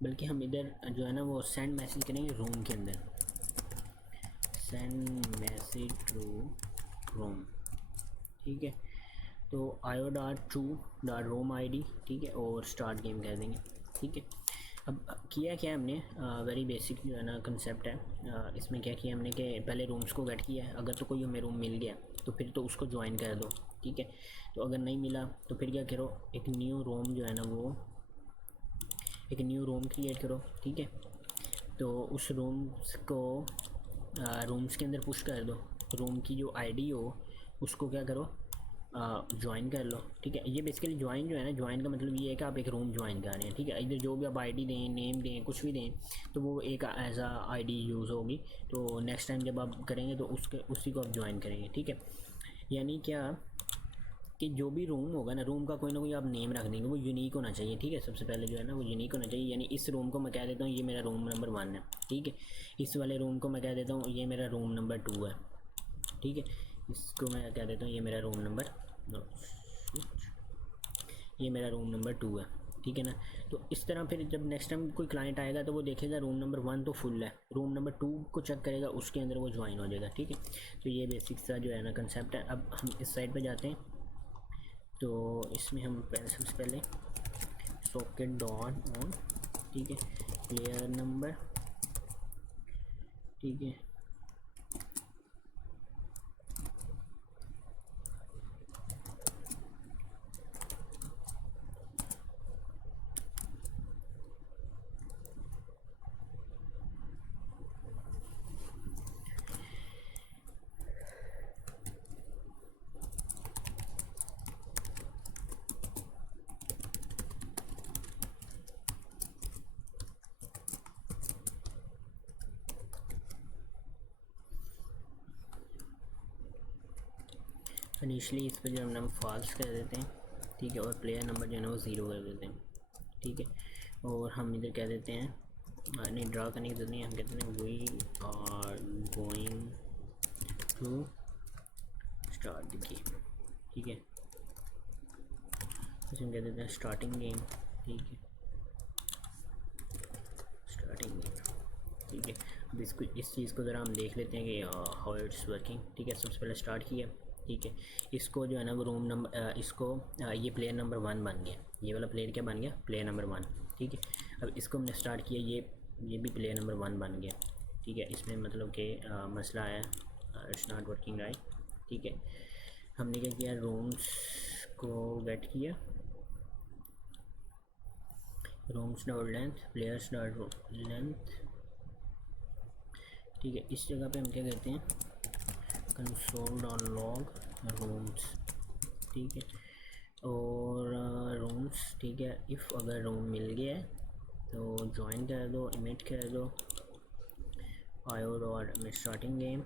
बल्कि हम इधर जो है ना वो सेंड मैसेज करेंगे रूम के अंदर, सेंड मैसेज टू रूम, ठीक है। तो io dot to dot room I D, ठीक है, और स्टार्ट गेम कह देंगे, ठीक है। अब किया क्या हमने, वेरी बेसिक जो है ना कंसेप्ट है। इसमें क्या किया हमने कि पहले रूम्स को गेट किया है। अगर तो कोई हमें रूम मिल गया तो फिर तो उसको ज्वाइन कर दो, ठीक है। तो अगर नहीं मिला तो फिर क्या करो, एक न्यू रूम जो है ना वो एक न्यू रूम क्रिएट करो, ठीक है। तो उस रूम्स को रूम्स के अंदर पुश कर दो। रूम की जो आईडी हो उसको क्या करो, ज्वाइन कर लो, ठीक है। ये बेसिकली ज्वाइन जो है ना, ज्वाइन का मतलब ये है कि आप एक रूम ज्वाइन कर रहे हैं, ठीक है। इधर जो भी आप आईडी दें, नेम दें, कुछ भी दें, तो वो एक एज आ आईडी यूज़ होगी। तो नेक्स्ट टाइम जब आप करेंगे तो उसी को आप ज्वाइन करेंगे, ठीक है। यानी क्या कि जो भी रूम होगा ना, रूम का कोई ना कोई आप नेम रख देंगे, वो यूनिक होना चाहिए, ठीक है। सबसे पहले जो है ना वो यूनिक होना चाहिए। यानी इस रूम को मैं कह देता हूँ ये मेरा रूम नंबर 1 है, ठीक है। इस वाले रूम को मैं कह देता हूँ ये मेरा रूम नंबर 2 है, ठीक है। इसको मैं कह देता हूँ ये मेरा रूम नंबर ये मेरा रूम नंबर 2 है, ठीक है ना। तो इस तरह फिर जब नेक्स्ट टाइम कोई क्लाइंट आएगा तो वो देखेगा रूम नंबर 1 तो फुल है, रूम नंबर 2 को चेक करेगा, उसके अंदर वो ज्वाइन हो जाएगा, ठीक है। तो ये बेसिक सा जो है ना कंसेप्ट है। अब हम इस साइड पे जाते हैं। तो इसमें हम सबसे पहले सॉकेट डॉट ऑन, ठीक है, प्लेयर नंबर, ठीक है। इनिशली इस पर जो हम फॉल्स कर देते हैं, ठीक है। और प्लेयर नंबर जो है ना वो 0 कर देते हैं, ठीक है। और हम इधर कह देते हैं, नहीं ड्रा करने की जरूरत नहीं, हम कहते हैं we are going to start the game, ठीक है। इसे हम कह देते हैं स्टार्टिंग गेम, ठीक है, स्टार्टिंग गेम, ठीक है। अब इसको इस चीज़ को ज़रा हम देख लेते हैं कि हाउ इट्स वर्किंग, ठीक है। सबसे पहले स्टार्ट किया, ठीक है। इसको जो है ना वो रूम नंबर इसको ये प्लेयर नंबर 1 बन गया, ये वाला प्लेयर क्या बन गया, प्लेयर नंबर 1, ठीक है। अब इसको हमने स्टार्ट किया, ये भी प्लेयर नंबर 1 बन गया, ठीक है। इसमें मतलब कि मसला आया, इट्स नॉट वर्किंग राइट, ठीक है। हमने क्या किया, रूम्स को गेट किया, rooms dot length, players dot length, ठीक है। इस जगह पे हम क्या कहते हैं, कंसोल डॉट लॉग रूम्स, ठीक है। और रूम्स, ठीक है। इफ़ अगर रूम मिल गया है तो ज्वाइन कर दो, इमिट कर दो, आयो डॉट स्टार्टिंग गेम,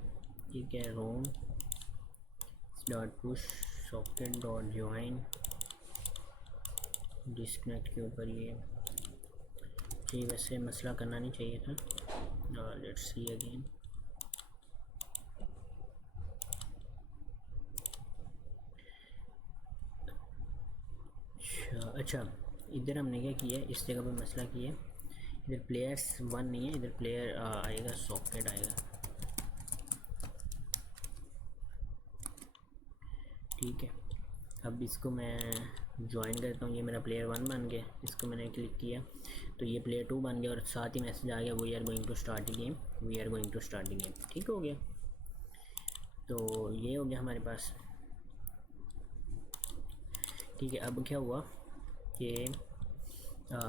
ठीक है। Room dot push socket dot join, disconnect के ऊपर ये वैसे मसला करना नहीं चाहिए था। लेट्स सी अगेन, अच्छा इधर हमने क्या किया है, इस जगह पे मसला किया है, इधर प्लेयर्स 1 नहीं है, इधर प्लेयर आएगा, सॉकेट आएगा, ठीक है। अब इसको मैं ज्वाइन करता हूँ, ये मेरा प्लेयर 1 बन गया, इसको मैंने क्लिक किया तो ये प्लेयर 2 बन गया, और साथ ही मैसेज आ गया we are going to start the game, we are going to start the game, ठीक हो गया। तो ये हो गया हमारे पास, ठीक है। अब क्या हुआ कि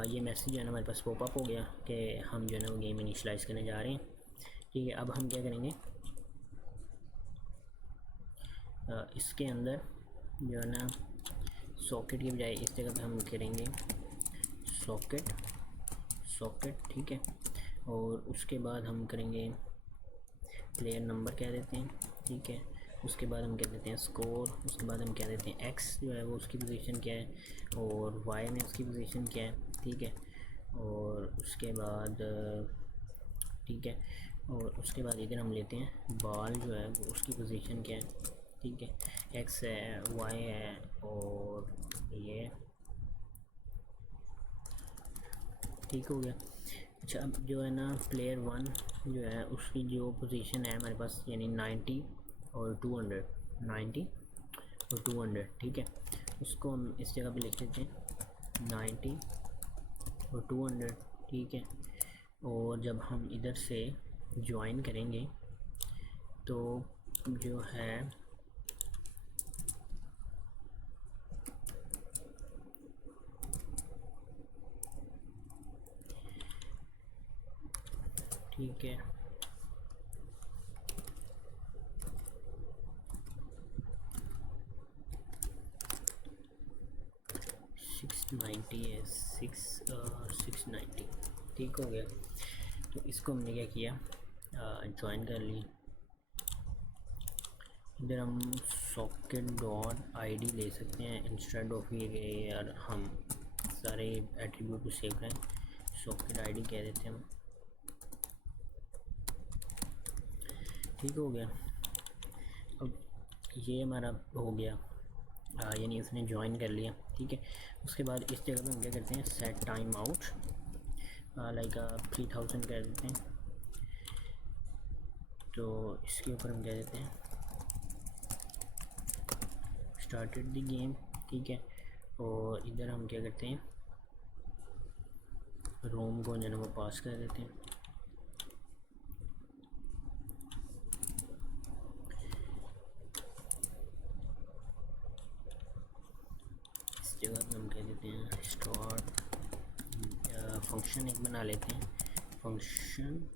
ये मैसेज जो है ना हमारे पास पॉपअप हो गया कि हम जो है ना वो गेम इनिशलाइज़ करने जा रहे हैं, ठीक है। अब हम क्या करेंगे, इसके अंदर जो है ना सॉकेट की बजाय इस जगह पे हम करेंगे सॉकेट, ठीक है। और उसके बाद हम करेंगे प्लेयर नंबर कह देते हैं, ठीक है। उसके बाद हम कह देते हैं स्कोर, उसके बाद हम कह देते हैं एक्स जो है वो उसकी पोजीशन क्या है, और वाई में उसकी पोजीशन क्या है, ठीक है। और उसके बाद ठीक है, और उसके बाद इधर हम लेते हैं बॉल जो है वो उसकी पोजीशन क्या है, ठीक है। एक्स है, वाई है, और ये ठीक हो गया। अच्छा अब जो है ना प्लेयर 1 जो है उसकी जो पोजीशन है हमारे पास, यानी 90 और 200, 90 और 200, ठीक है। उसको हम इस जगह पे लिख देते हैं 90 और 200, ठीक है। और जब हम इधर से ज्वाइन करेंगे तो जो है ठीक है, 690 है, 690 ठीक हो गया। तो इसको हमने क्या किया, ज्वाइन कर ली। इधर हम सॉकेट डॉट आईडी ले सकते हैं इंस्टेड ऑफ ये यार हम सारे एट्रीब्यूट को सेव करें, सॉकेट आईडी कह देते हैं हम। ठीक हो गया। अब ये हमारा हो गया, यानी उसने ज्वाइन कर लिया। ठीक है, उसके बाद इस जगह पे हम क्या करते हैं, सेट टाइम आउट लाइक 3000 कर देते हैं। तो इसके ऊपर हम क्या देते हैं, स्टार्टेड द गेम। ठीक है, और इधर हम क्या करते हैं, रोम को जो है वो पास कर देते हैं। इस जगह पे हम कह देते हैं स्टार्ट, फंक्शन एक बना लेते हैं, फंक्शन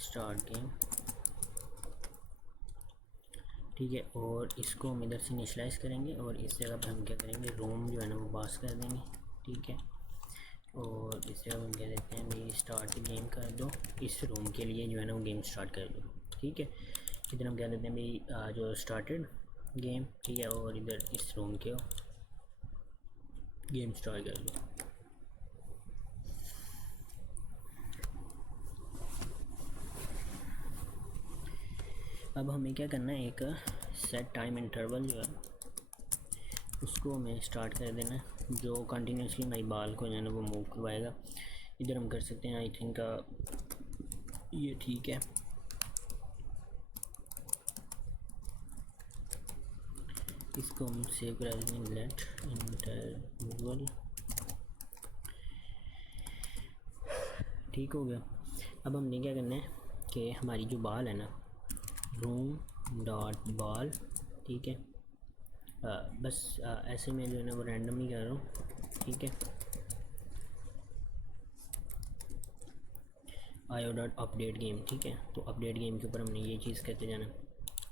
स्टार्ट गेम। ठीक है, और इसको हम इधर से इनिशियलाइज़ करेंगे और इस जगह पे हम क्या करेंगे, रोम जो है ना वो पास कर देंगे। ठीक है, और इस जगह हम कह देते हैं भाई स्टार्ट गेम कर दो, इस रोम के लिए जो है ना वो गेम स्टार्ट कर दो। ठीक है, इधर हम कह देते हैं भाई जो स्टार्टेड गेम। ठीक है, और इधर इस रोम के गेम स्टार्ट कर दो। अब हमें क्या करना है, एक सेट टाइम इंटरवल जो है उसको हमें स्टार्ट कर देना है, जो कंटिन्यूसली हमारी बाल को जो है ना वो मूव करवाएगा। इधर हम कर सकते हैं, आई थिंक ये ठीक है। इसको हम सेव करा देते हैं, लेट इंटरवल। ठीक हो गया। अब हमने क्या करना है कि हमारी जो बाल है ना, रोम डॉट बाल। ठीक है, बस ऐसे में जो है ना वो रैंडम ही कर रहा हूँ। ठीक है, आयो डॉट अपडेट गेम। ठीक है, तो अपडेट गेम के ऊपर हमने ये चीज़ करते जाना।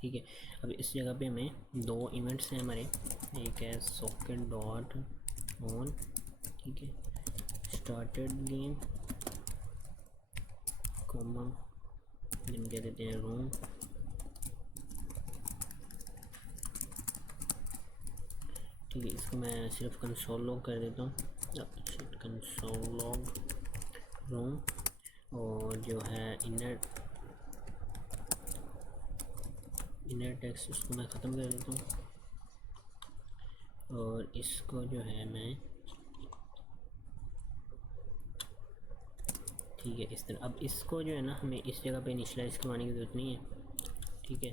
ठीक है, अब इस जगह पे हमें दो इवेंट्स हैं हमारे, एक है सॉकेट डॉट ऑन। ठीक है, स्टार्टेड गेम कॉमन, हम कह देते हैं रोम। ठीक है, इसको मैं सिर्फ कंसोल लॉग कर देता हूँ, कंसोल लॉग रोम। और जो है इनर टेक्स्ट उसको मैं ख़त्म कर देता हूँ, और इसको जो है मैं ठीक है इस तरह। अब इसको जो है ना हमें इस जगह पे इनिशियलाइज़ करवाने की ज़रूरत नहीं है। ठीक है,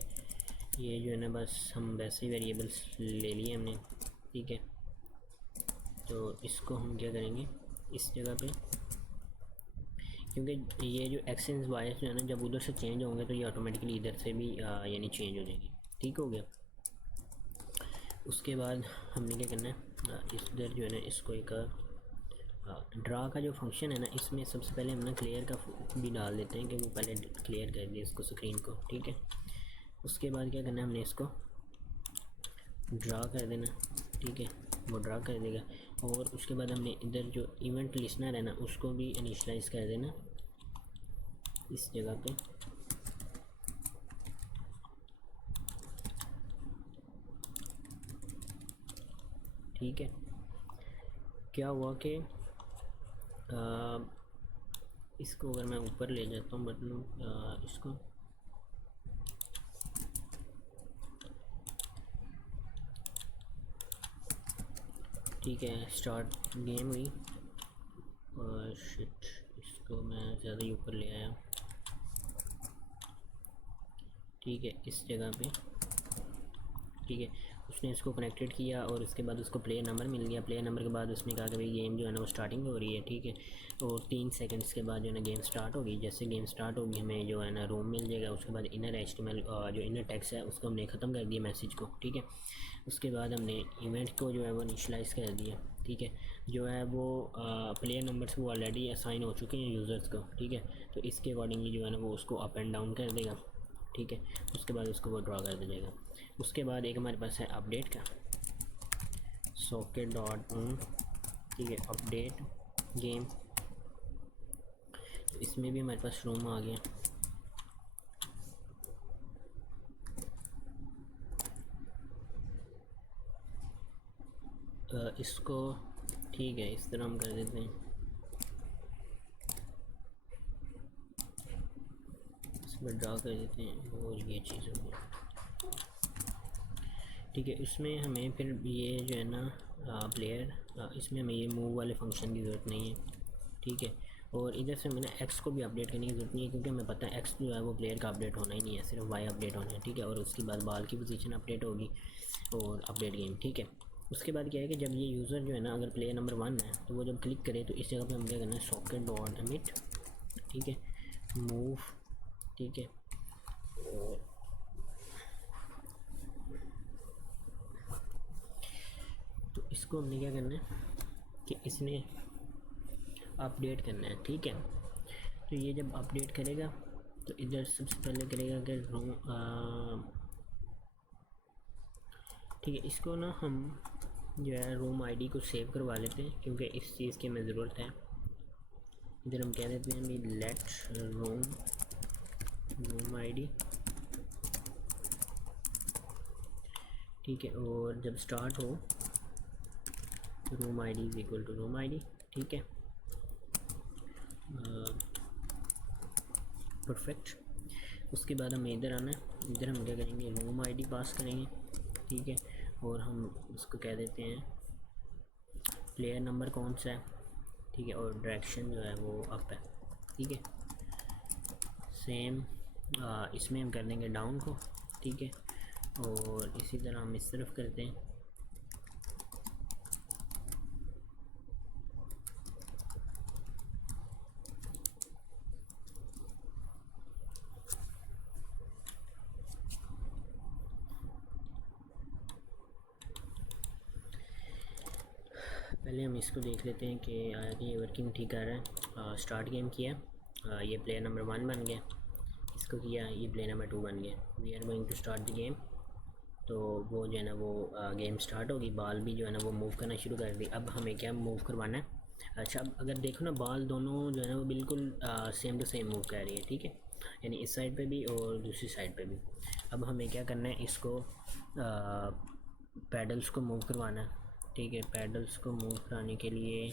ये जो है ना बस हम वैसे ही वेरिएबल्स ले लिए हमने। ठीक है, तो इसको हम क्या करेंगे इस जगह पे, क्योंकि ये जो एक्स एंड वाई जो है ना जब उधर से चेंज होंगे तो ये ऑटोमेटिकली इधर से भी यानी चेंज हो जाएगी। ठीक हो गया। उसके बाद हमने क्या करना है, इधर जो है ना इसको एक ड्रा का जो फंक्शन है ना, इसमें सबसे पहले हम ना क्लियर का भी डाल देते हैं कि वो पहले क्लियर कर दिए इसको स्क्रीन को। ठीक है, उसके बाद क्या करना है, हमने इसको ड्रा कर देना। ठीक है, वो ड्रा कर देगा, और उसके बाद हमने इधर जो इवेंट लिस्नर है ना उसको भी इनिशियलाइज़ कर देना इस जगह पे। ठीक है, क्या हुआ कि इसको अगर मैं ऊपर ले जाता हूँ मतलब इसको, ठीक है स्टार्ट गेम हुई, और शिट इसको मैं ज़्यादा ही ऊपर ले आया। ठीक है, इस जगह पे। ठीक है, उसने इसको कनेक्टेड किया और उसके बाद उसको प्लेयर नंबर मिल गया। प्लेयर नंबर के बाद उसने कहा कि भाई गेम जो है ना वो स्टार्टिंग हो रही है, ठीक है। और 3 सेकंड्स के बाद जो है ना गेम स्टार्ट होगी। जैसे गेम स्टार्ट होगी हमें जो है ना रूम मिल जाएगा। उसके बाद इनर HTML जो इनर टेक्स्ट है उसको हमने ख़त्म कर दिया मैसेज को, ठीक है। उसके बाद हमने इवेंट को जो है वो इनिशियलाइज़ कर दिया, ठीक है। जो है वो प्लेयर नंबर्स वो ऑलरेडी असाइन हो चुके हैं यूज़र्स को, ठीक है। तो इसके अकॉर्डिंगली जो है ना वो उसको अप एंड डाउन कर देगा, ठीक है। उसके बाद उसको वो ड्रा कर दीजिएगा। उसके बाद एक हमारे पास है अपडेट का सॉकेट डॉट ऑन, ठीक है, अपडेट गेम। तो इसमें भी हमारे पास रूम आ गया। इसको ठीक है इस तरह हम कर देते हैं, इसमें ड्रा कर देते हैं और ये चीज़ हो गई, ठीक है। इसमें हमें फिर ये जो है ना प्लेयर इसमें हमें ये मूव वाले फंक्शन की ज़रूरत नहीं है, ठीक है। और इधर से मैंने एक्स को भी अपडेट करने की ज़रूरत नहीं है क्योंकि हमें पता है एक्स जो है वो प्लेयर का अपडेट होना ही नहीं है, सिर्फ वाई अपडेट होना है, ठीक है। और उसके बाद बाल की पोजीशन अपडेट होगी और अपडेट गेम, ठीक है। उसके बाद क्या है कि जब ये यूज़र जो है ना अगर प्लेयर नंबर 1 है तो वो जब क्लिक करे तो इस जगह पे हम क्या करना है सॉकेट डॉट एमिट, ठीक है, मूव, ठीक है। और तो इसको हमने क्या करना है कि इसने अपडेट करना है, ठीक है। तो ये जब अपडेट करेगा तो इधर सबसे पहले करेगा कि ठीक है, इसको ना हम जो है रूम आईडी को सेव करवा लेते हैं क्योंकि इस चीज़ की हमें ज़रूरत है। इधर हम कह देते हैं भी लेट रूम आईडी, ठीक है। और जब स्टार्ट हो room ID is equal to room ID, ठीक है, परफेक्ट। उसके बाद हमें इधर आना है। इधर हम क्या करेंगे रूम आईडी पास करेंगे, ठीक है। और हम उसको कह देते हैं प्लेयर नंबर कौन सा है, ठीक है। और डायरेक्शन जो है वो अप है, ठीक है। सेम इसमें हम कर देंगे डाउन को, ठीक है। और इसी तरह हम इस तरफ करते हैं, पहले हम इसको देख लेते हैं कि ये वर्किंग ठीक कर रहा है। स्टार्ट गेम किया, ये प्लेयर नंबर 1 बन गया, इसको किया, ये प्लेयर नंबर 2 बन गया। We are going to start the game. तो वो जो है ना वो गेम स्टार्ट होगी। बाल भी जो है ना वो मूव करना शुरू कर दी। अब हमें क्या मूव करवाना है, अच्छा अब अगर देखो ना बाल दोनों जो है ना वो बिल्कुल सेम टू सेम मूव कर रही है, ठीक है। यानी इस साइड पे भी और दूसरी साइड पे भी। अब हमें क्या करना है, इसको पैडल्स को मूव करवाना है, ठीक है। पैडल्स को मूव कराने के लिए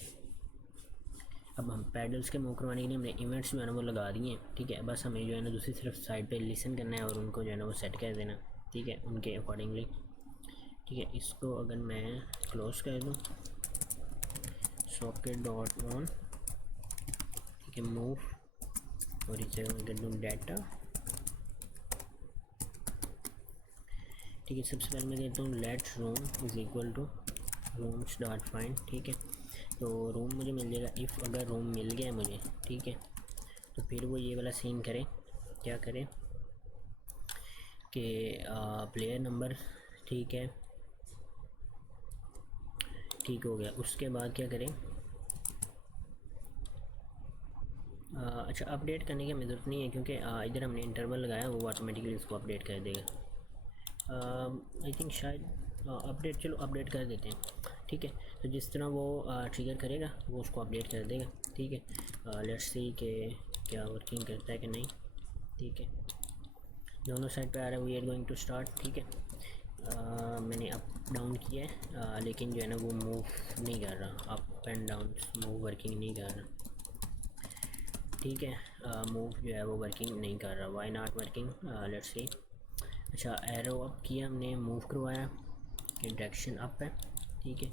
अब हम पैडल्स के मूव करवाने के लिए हमने इवेंट्स जो है ना वो लगा दिए हैं, ठीक है। बस हमें जो है ना दूसरी तरफ साइड पे लिसन करना है और उनको जो है ना वो सेट कर देना, ठीक है, उनके अकॉर्डिंगली, ठीक है। इसको अगर मैं क्लोज कर दूँ सॉकेट डॉट ऑन, ठीक है, मूव, और इसे मैं कर दूँ डाटा, ठीक है। सबसे पहले मैं कहता हूँ let room is equal to rooms dot find, ठीक है। तो रूम मुझे मिल जाएगा इफ़ अगर रूम मिल गया मुझे, ठीक है। तो फिर वो ये वाला सीन करे, क्या करे कि प्लेयर नंबर, ठीक है, ठीक हो गया। उसके बाद क्या करें, अच्छा अपडेट करने की हमें ज़रूरत नहीं है क्योंकि इधर हमने इंटरवल लगाया, वो ऑटोमेटिकली उसको अपडेट कर देगा। आई थिंक शायद अपडेट, चलो अपडेट कर देते हैं, ठीक है। तो जिस तरह वो ट्रिगर करेगा वो उसको अपडेट कर देगा, ठीक है। लेट्स सी कि क्या वर्किंग करता है कि नहीं, ठीक है। दोनों साइड पे आ रहा है we are going to start, ठीक है। मैंने अप डाउन किया है लेकिन जो है ना वो मूव नहीं कर रहा, up and down move working नहीं कर रहा, ठीक है। मूव जो है वो वर्किंग नहीं कर रहा, why not working, let's see. अच्छा एरो अप किया हमने, मूव करवाया, डायरेक्शन अप है, ठीक है।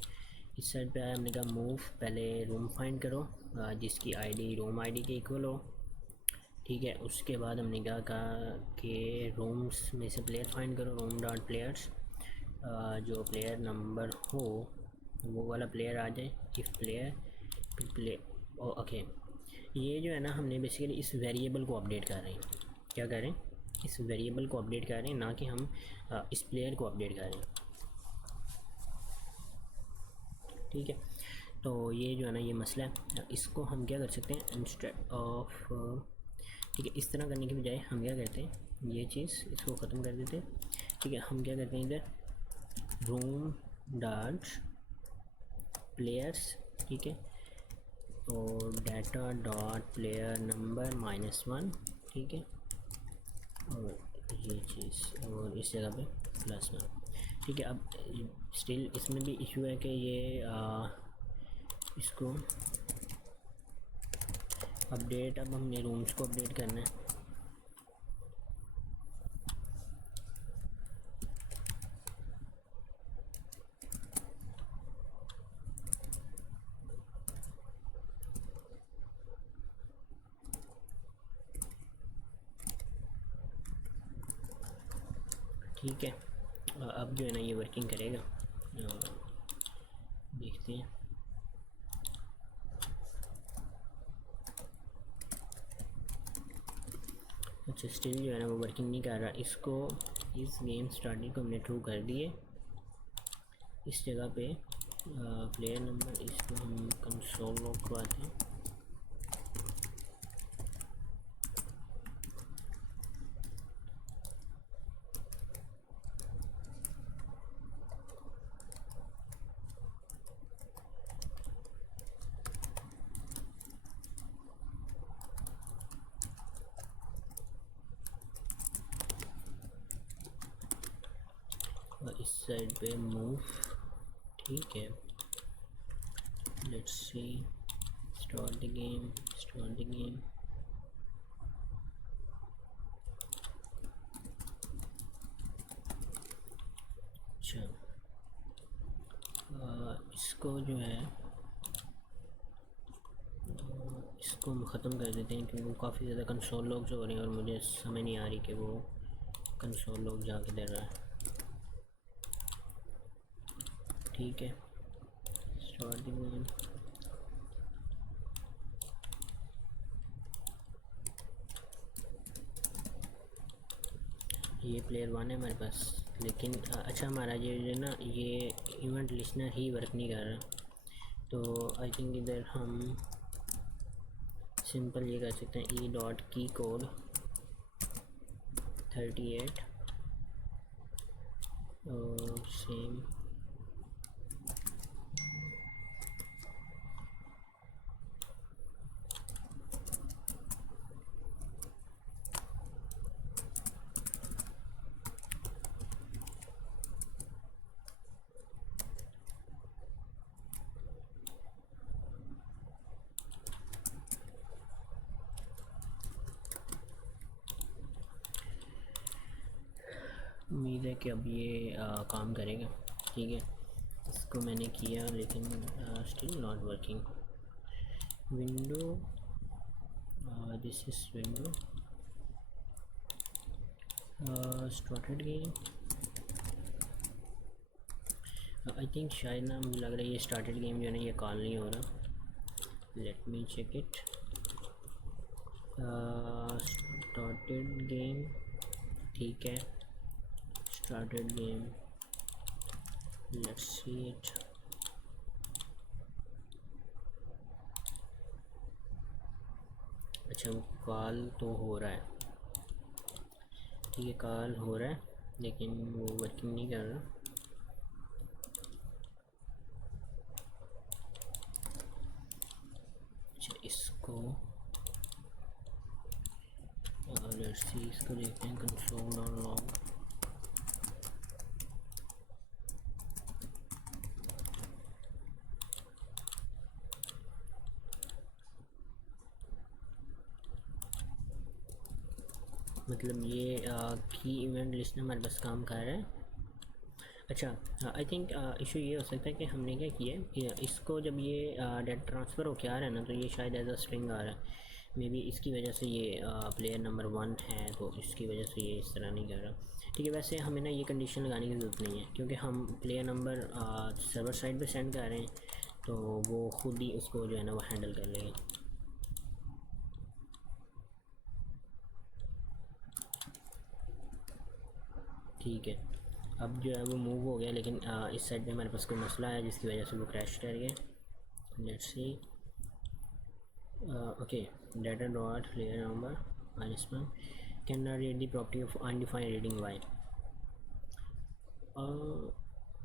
इस साइड पे आया, हमने कहा मूव, पहले रूम फाइंड करो जिसकी आईडी रूम आईडी के इक्वल हो, ठीक है। उसके बाद हमने कहा कि रूम्स में से प्लेयर फाइंड करो, रूम डॉट प्लेयर्स, जो प्लेयर नंबर हो वो वाला प्लेयर आ जाए। इफ़ प्लेयर फिर प्ले ओके, ये जो है ना हमने बेसिकली इस वेरिएबल को अपडेट कर रहे हैं। क्या कर रहे हैं? इस वेरिएबल को अपडेट कर रहे हैं, ना कि हम इस प्लेयर को अपडेट कर रहे हैं। ठीक है, तो ये जो है ना ये मसला है। इसको हम क्या कर सकते हैं इंस्टेड ऑफ, ठीक है, इस तरह करने की बजाय हम क्या करते हैं, ये चीज़ इसको ख़त्म कर देते हैं। ठीक है, हम क्या करते हैं इधर रूम डॉट प्लेयर्स, ठीक है, और डाटा डॉट प्लेयर नंबर -1, ठीक है, और ये चीज़ और इस जगह पे +1। ठीक है, अब स्टिल इसमें भी इशू है कि ये इसको अपडेट, अब हमने रूम्स को अपडेट करना है। ठीक है, अब जो है ना ये वर्किंग करेगा, देखते हैं। अच्छा, स्टिल जो है ना वो वर्किंग नहीं कर रहा। इसको इस गेम स्टार्टिंग को हमने ट्रू कर दिए। इस जगह पे प्लेयर नंबर, इसको हम कंसोल लॉग करवाते हैं। और इस साइड पे मूव, ठीक है, let's see, start the game, start the game. अच्छा, इसको जो है इसको हम ख़त्म कर देते हैं, क्योंकि वो काफ़ी ज़्यादा कंसोल लॉग्स हो रहे हैं और मुझे समझ नहीं आ रही कि वो कंसोल लॉग जा के दे रहा है। ठीक है, स्टार्ट द गेम। ये प्लेयर 1 है हमारे पास, लेकिन अच्छा हमारा ये ना ये इवेंट लिस्नर ही वर्क नहीं कर रहा। तो आई थिंक इधर हम सिंपल ये कर सकते हैं ई डॉट की कोड 38 और सेम उम्मीद है कि अब ये काम करेगा। ठीक है, इसको मैंने किया लेकिन still not working. Window, this is window, started game. I think शायद ना मुझे लग रहा है ये स्टार्टेड गेम जो है ना ये कॉल नहीं हो रहा। Let me check it. Started game, ठीक है, started game, let's see it. अच्छा, वो कॉल तो हो रहा है, ठीक है, कॉल हो रहा है लेकिन वो वर्किंग नहीं कर रहा। अच्छा, इसको लेट्स सी, इसको देखते हैं कंसोल और लॉग। मतलब ये की इवेंट लिस्ट हमारे पास काम कर रहा है। अच्छा, आई थिंक इशू ये हो सकता है कि हमने क्या किया है, इसको जब ये डाटा ट्रांसफ़र होकर आ रहा है ना, तो ये शायद एज अ स्ट्रिंग आ रहा है। मे बी इसकी वजह से ये प्लेयर नंबर 1 है, तो इसकी वजह से ये इस तरह नहीं कर रहा। ठीक है, वैसे हमें ना ये कंडीशन लगाने की ज़रूरत नहीं है, क्योंकि हम प्लेयर नंबर सर्वर साइड पे सेंड कर रहे हैं, तो वो खुद ही उसको जो है ना वो हैंडल कर लेगा। ठीक है, अब जो है वो मूव हो गया, लेकिन इस साइड पे हमारे पास कोई मसला है जिसकी वजह से वो क्रैश कर गया। Let's see. Okay, data dot player number -1 can not read the property of undefined reading y.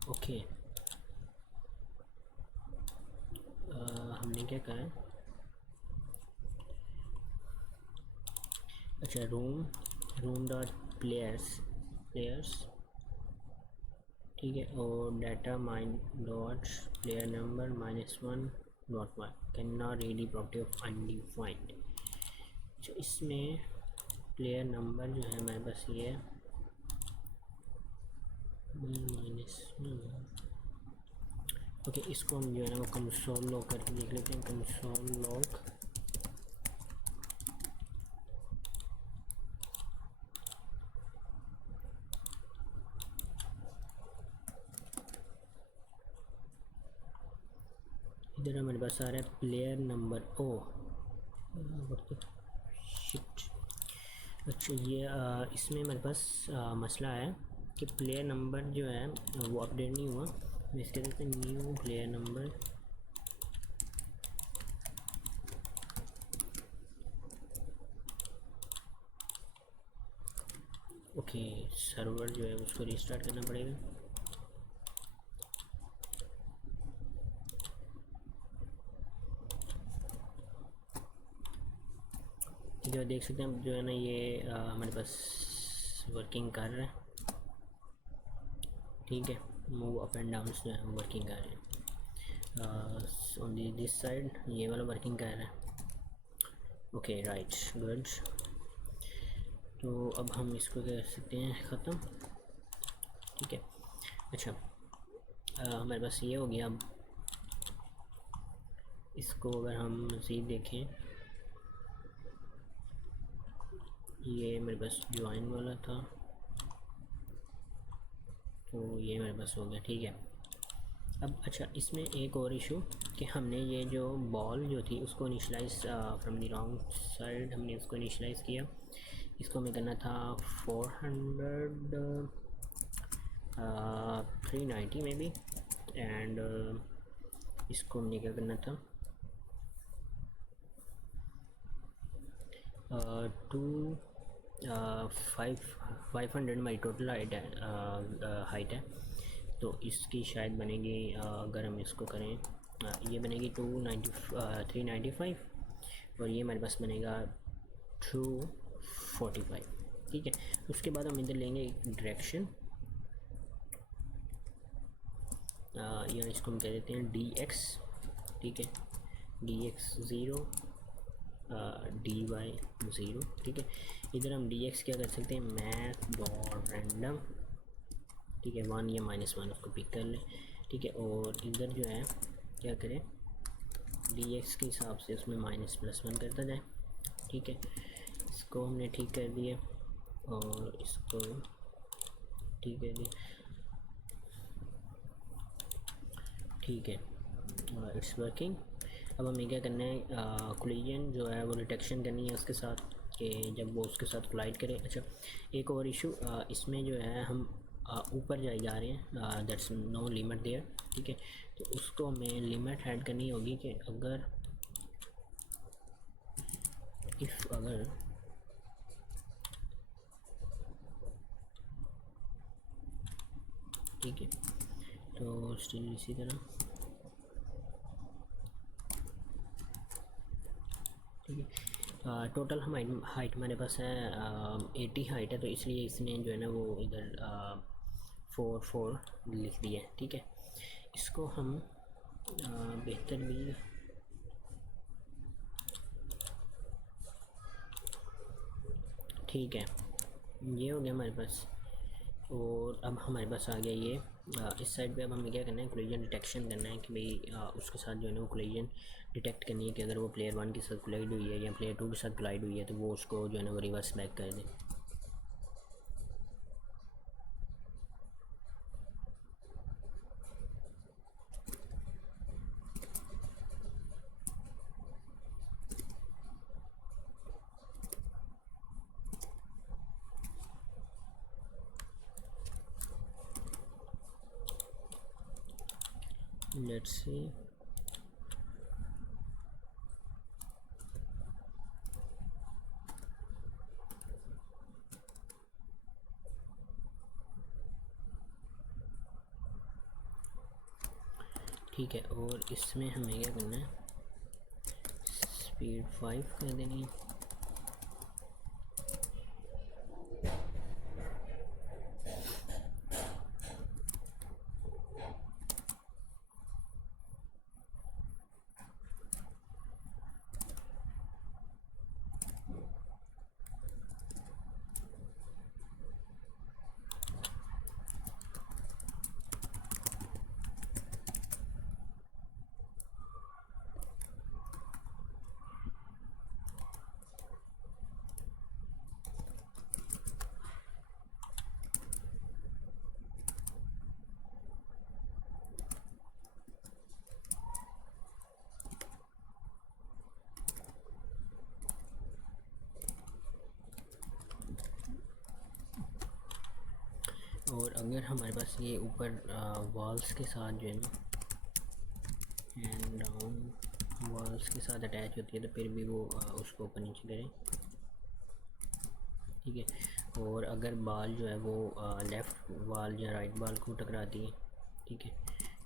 Okay, हमने क्या कहा है, अच्छा रूम डॉट प्लेयर्स ठीक है, और data mine dot player number -1 dot y can not read the property of undefined. अच्छा, इसमें प्लेयर नंबर जो है हमारे पास ये है -1। ओके, इसको हम जो है ना वो कंसोल लॉग करके देख लेते हैं। कंसोल लॉग इधर हमारे पास आ रहा है प्लेयर नंबर शिट। अच्छा, ये इसमें हमारे पास मसला है कि प्लेयर नंबर जो है वो अपडेट नहीं हुआ। मैं इसके देते new player number, okay, server जो है उसको रिस्टार्ट करना पड़ेगा। ठीक है, देख सकते हैं जो है ना ये हमारे पास वर्किंग कर रहा है। ठीक है, मूव अप एंड डाउन जो है वर्किंग कर रहे हैं। ऑन दिस साइड ये वाला वर्किंग कर रहा है। Okay, right, good. तो अब हम इसको क्या कर सकते हैं, ख़त्म। ठीक है, अच्छा, हमारे पास ये हो गया। अब इसको अगर हम मज़ीद देखें, ये मेरे पास ज्वाइन वाला था, तो ये मेरे पास हो गया। ठीक है, अब अच्छा, इसमें एक और इशू कि हमने ये जो बॉल जो थी उसको initialise from the wrong side, हमने उसको इनिशलाइज किया। इसको हमें करना था 400 390 में भी, एंड इसको हमने क्या करना था, 500 हमारी टोटल हाइट है, तो इसकी शायद बनेगी अगर हम इसको करें ये बनेगी 395, और ये हमारे पास बनेगा 245। ठीक है, उसके बाद हम इधर लेंगे डायरेक्शन, या इसको हम कह देते हैं dx। ठीक है, dx 0 dy 0। ठीक है, इधर हम dx क्या कर सकते हैं, मैथ डॉट रैंडम, ठीक है, 1 या -1 उसको पिक कर लें। ठीक है, और इधर जो है क्या करें, dx के हिसाब से उसमें -+1 करता जाए। ठीक है, इसको हमने ठीक कर दिया और इसको ठीक कर दिया। ठीक है, इट्स वर्किंग। अब हमें क्या करना है, कोलिजन जो है वो डिटेक्शन करनी है उसके साथ, कि जब वो उसके साथ कोलाइड करे। अच्छा, एक और इशू, इसमें जो है हम ऊपर जाए जा रहे हैं, दैट्स नो लिमिट देयर। ठीक है, तो उसको हमें लिमिट ऐड करनी होगी कि अगर ठीक है, तो स्टिल इसी तरह। ठीक है, टोटल हम हाइट हमारे पास है 80 हाइट है, तो इसलिए इसने जो है ना वो इधर 4 लिख दिया है। ठीक है, इसको हम बेहतर भी, ठीक है, ये हो गया हमारे पास। और अब हमारे पास आ गया ये इस साइड पे। अब हमें क्या करना है, कोलिजन डिटेक्शन करना है कि भाई उसके साथ जो है ना वो कोलिजन डिटेक्ट करनी है कि अगर वो प्लेयर 1 के साथ कोलाइड हुई है या प्लेयर 2 के साथ कोलाइड हुई है तो वो उसको जो है ना वो रिवर्स बैक कर दे। लेट्स सी, ठीक है। और इसमें हमें क्या करना है, स्पीड 5 कर देनी है। और अगर हमारे पास ये ऊपर वॉल्स के साथ जो है ना एंड डाउन वॉल्स के साथ अटैच होती है तो फिर भी वो उसको ऊपर नीचे करें, ठीक है। और अगर बाल जो है वो लेफ़्ट बाल या राइट बाल को टकराती है, ठीक है,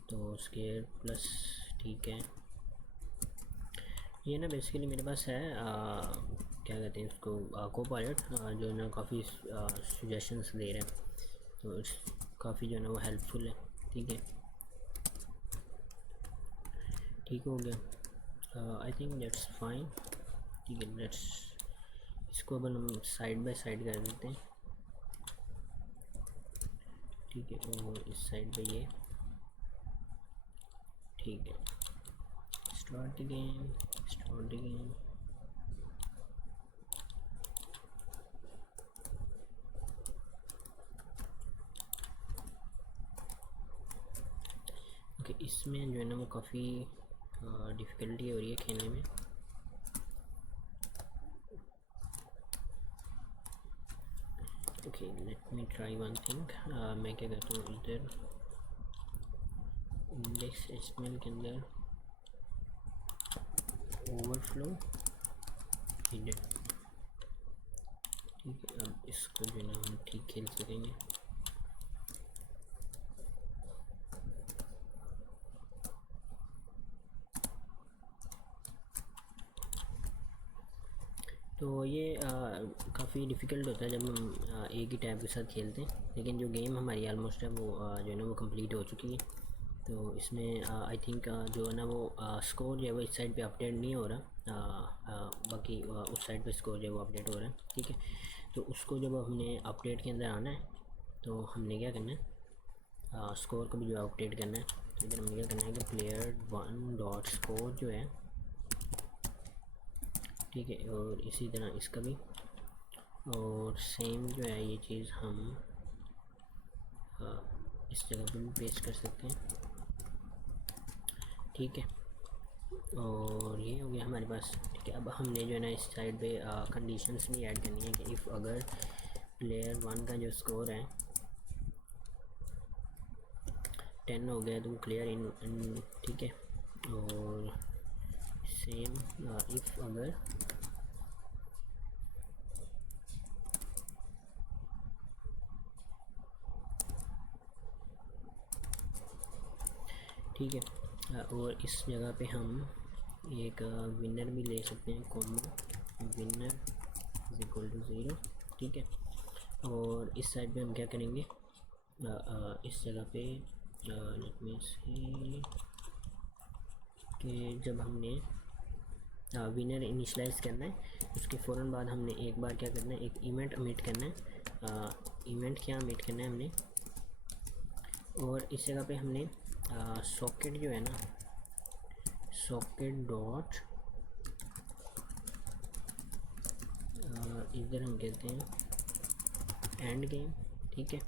तो स्केयर प्लस, ठीक है। ये ना बेसिकली मेरे पास है क्या कहते हैं उसको, को पायलट जो है ना काफ़ी सजेशंस दे रहे हैं, तो काफ़ी जो है ना वो हेल्पफुल है, ठीक है। ठीक हो गया, आई थिंक दैट्स फाइन, ठीक है। लेट्स इसको अब हम साइड बाय साइड कर देते हैं, ठीक है। और इस साइड पे ये, ठीक है। Start game, start game. Okay, इसमें जो है ना वो काफ़ी डिफ़िकल्टी हो रही है खेलने में। Okay, let me try one thing. मैं क्या करता हूँ, इधर इंडेक्स एचटीएमएल के अंदर ओवरफ्लो हिडन, ठीक है। अब इसको जो है ना हम ठीक खेल सकेंगे। तो ये काफ़ी डिफ़िकल्ट होता है जब हम एक ही टैब के साथ खेलते हैं, लेकिन जो गेम हमारी आलमोस्ट है वो जो है ना वो कंप्लीट हो चुकी है। तो इसमें आई थिंक जो है ना वो स्कोर जो है वो इस साइड पे अपडेट नहीं हो रहा, बाकी उस साइड पे स्कोर जो है वो अपडेट हो रहा है, ठीक है। तो उसको जब हमने अपडेट के अंदर आना है तो हमने क्या करना है, स्कोर को भी जो है अपडेट करना है। तो इधर हमने क्या करना है कि प्लेयर 1 डॉट स्कोर जो है, ठीक है। और इसी तरह इसका भी, और सेम जो है ये चीज़ हम इस जगह पे भी पेस्ट कर सकते हैं, ठीक है। और ये हो गया हमारे पास, ठीक है। अब हमने जो है ना इस साइड पे कंडीशंस भी ऐड करनी है कि इफ़ अगर प्लेयर 1 का जो स्कोर है 10 हो गया तो वो क्लियर इन, ठीक है। और सेम इफ़ अगर ठीक है। और इस जगह पे हम एक विनर भी ले सकते हैं, comma winner is equal to 0, ठीक है। और इस साइड पे हम क्या करेंगे, इस जगह पे लेट मी सी कि जब हमने विनर इनिशलाइज करना है उसके फ़ौरन बाद हमने एक बार क्या करना है, एक इवेंट अमिट करना है इवेंट क्या मीट करना है हमने, और इस जगह पे हमने सॉकेट जो है ना, सॉकेट डॉट इधर हम कहते हैं एंड गेम, ठीक है,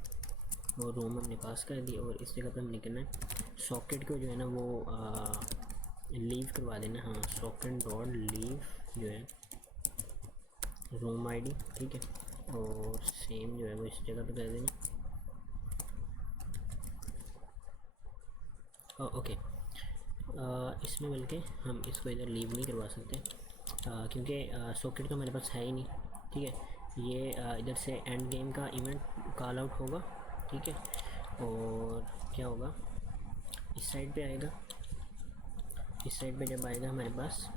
और रोम हमने पास कर दी, और इस जगह पे हमने करना है सॉकेट को जो है ना वो लीव करवा देना। हाँ, सॉकेट डॉट लीव जो है रोम आईडी, ठीक है, और सेम जो है वो इस जगह पे कर देना। ओके, इसमें बल्कि हम इसको इधर लीव नहीं करवा सकते क्योंकि सॉकेट तो हमारे पास है ही नहीं, ठीक है। ये इधर से एंड गेम का इवेंट कॉल आउट होगा, ठीक है, और क्या होगा इस साइड पे आएगा, इस साइड पे जब आएगा हमारे पास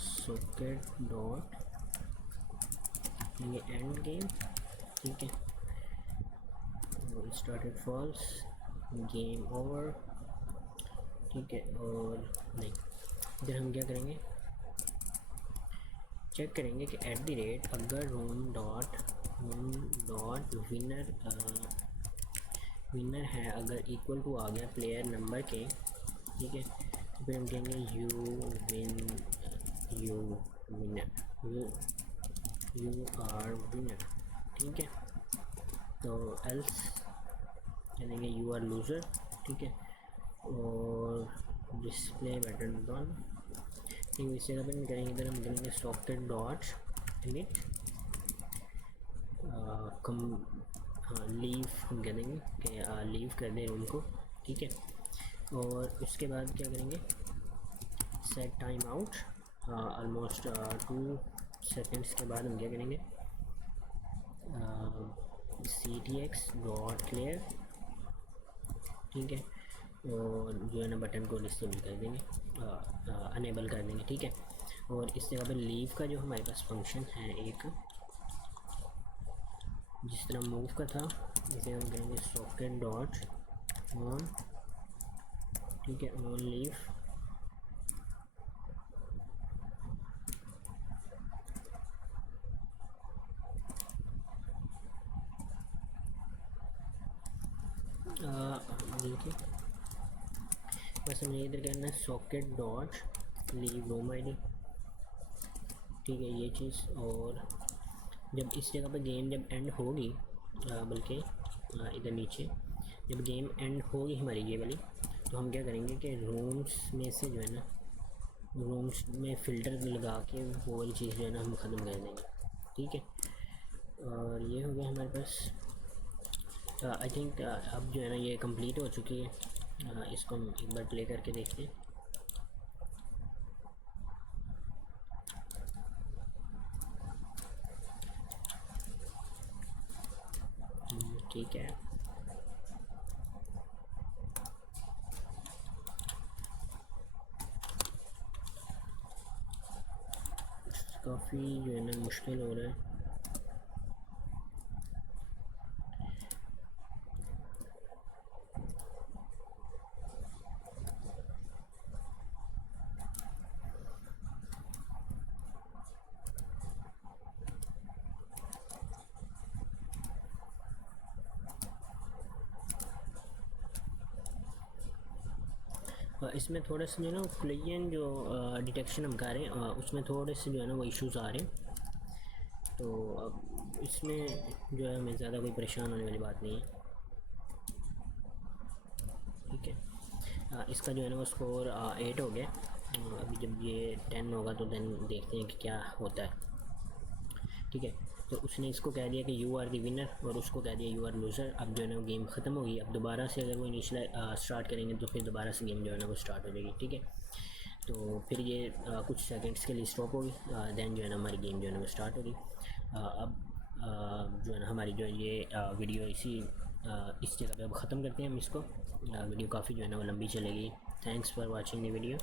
सॉकेट डॉट ये एंड गेम, ठीक है, स्टार्टेड फॉल्स, गेम ओवर, ठीक है, और नहीं, इधर हम क्या करेंगे, चेक करेंगे कि एट द रेट अगर रोम डॉट विनर विनर है अगर इक्वल टू आ गया प्लेयर नंबर के, ठीक है, तो फिर हम कहेंगे यू आर विनर, ठीक है, तो एल्स कहेंगे यू आर लूज़र, ठीक है, और डिस्प्ले बटन डन, ठीक है। इस जगह पर हम करेंगे, इधर हम करेंगे सॉकेट डॉट इनिट हाँ लीव हम कह देंगे कि लीव कर दें रूम को, ठीक है, और उसके बाद क्या करेंगे set time out almost 2 seconds के बाद हम क्या करेंगे ctx डॉट क्लियर, ठीक है, और जो है ना बटन को डिसेबल कर देंगे, अनेबल कर देंगे, ठीक है, और इस जगह पर लीव का जो हमारे पास फंक्शन है एक जिस तरह मूव का था, इसे हम करेंगे सॉकेट डॉट ऑन, ठीक है, ऑन लीव, देखिए बस हमें इधर करना है सॉकेट डॉट लीव रोम आईडी, ठीक है, ये चीज़, और जब इस जगह पे गेम जब एंड होगी बल्कि इधर नीचे जब गेम एंड होगी हमारी ये वाली, तो हम क्या करेंगे कि रूम्स में से जो है ना रूम्स में फ़िल्टर लगा के वो वाली चीज़ जो है ना हम ख़त्म कर देंगे, ठीक है, और ये हो गया हमारे पास। आई थिंक अब जो है ना ये कंप्लीट हो चुकी है, इसको हम एक बार प्ले करके देखते हैं। ठीक है, काफ़ी जो है ना मुश्किल हो रहा है। इसमें थोड़ा सा जो है ना प्लेन जो डिटेक्शन हम कर रहे हैं उसमें थोड़े से जो है ना वो इश्यूज़ आ रहे हैं, तो अब इसमें जो है हमें ज़्यादा कोई परेशान होने वाली बात नहीं है, ठीक है। इसका जो है ना वो स्कोर 8 हो गया, अभी जब ये 10 होगा तो देन देखते हैं कि क्या होता है, ठीक है। तो उसने इसको कह दिया कि यू आर दी विनर और उसको कह दिया यू आर लूज़र। अब जो है ना वो गेम ख़त्म होगी। अब दोबारा से अगर वो इनिशियल स्टार्ट करेंगे तो फिर दोबारा से गेम जो है ना वो स्टार्ट हो जाएगी, ठीक है। तो फिर ये कुछ सेकंड्स के लिए स्टॉप होगी, दैन जो है ना हमारी गेम जो है ना वो स्टार्ट होगी। अब जो है ना हमारी जो है ये वीडियो इस जगह पे अब ख़त्म करते हैं हम इसको। वीडियो काफ़ी जो है ना वो लंबी चलेगी। Thanks for watching the video.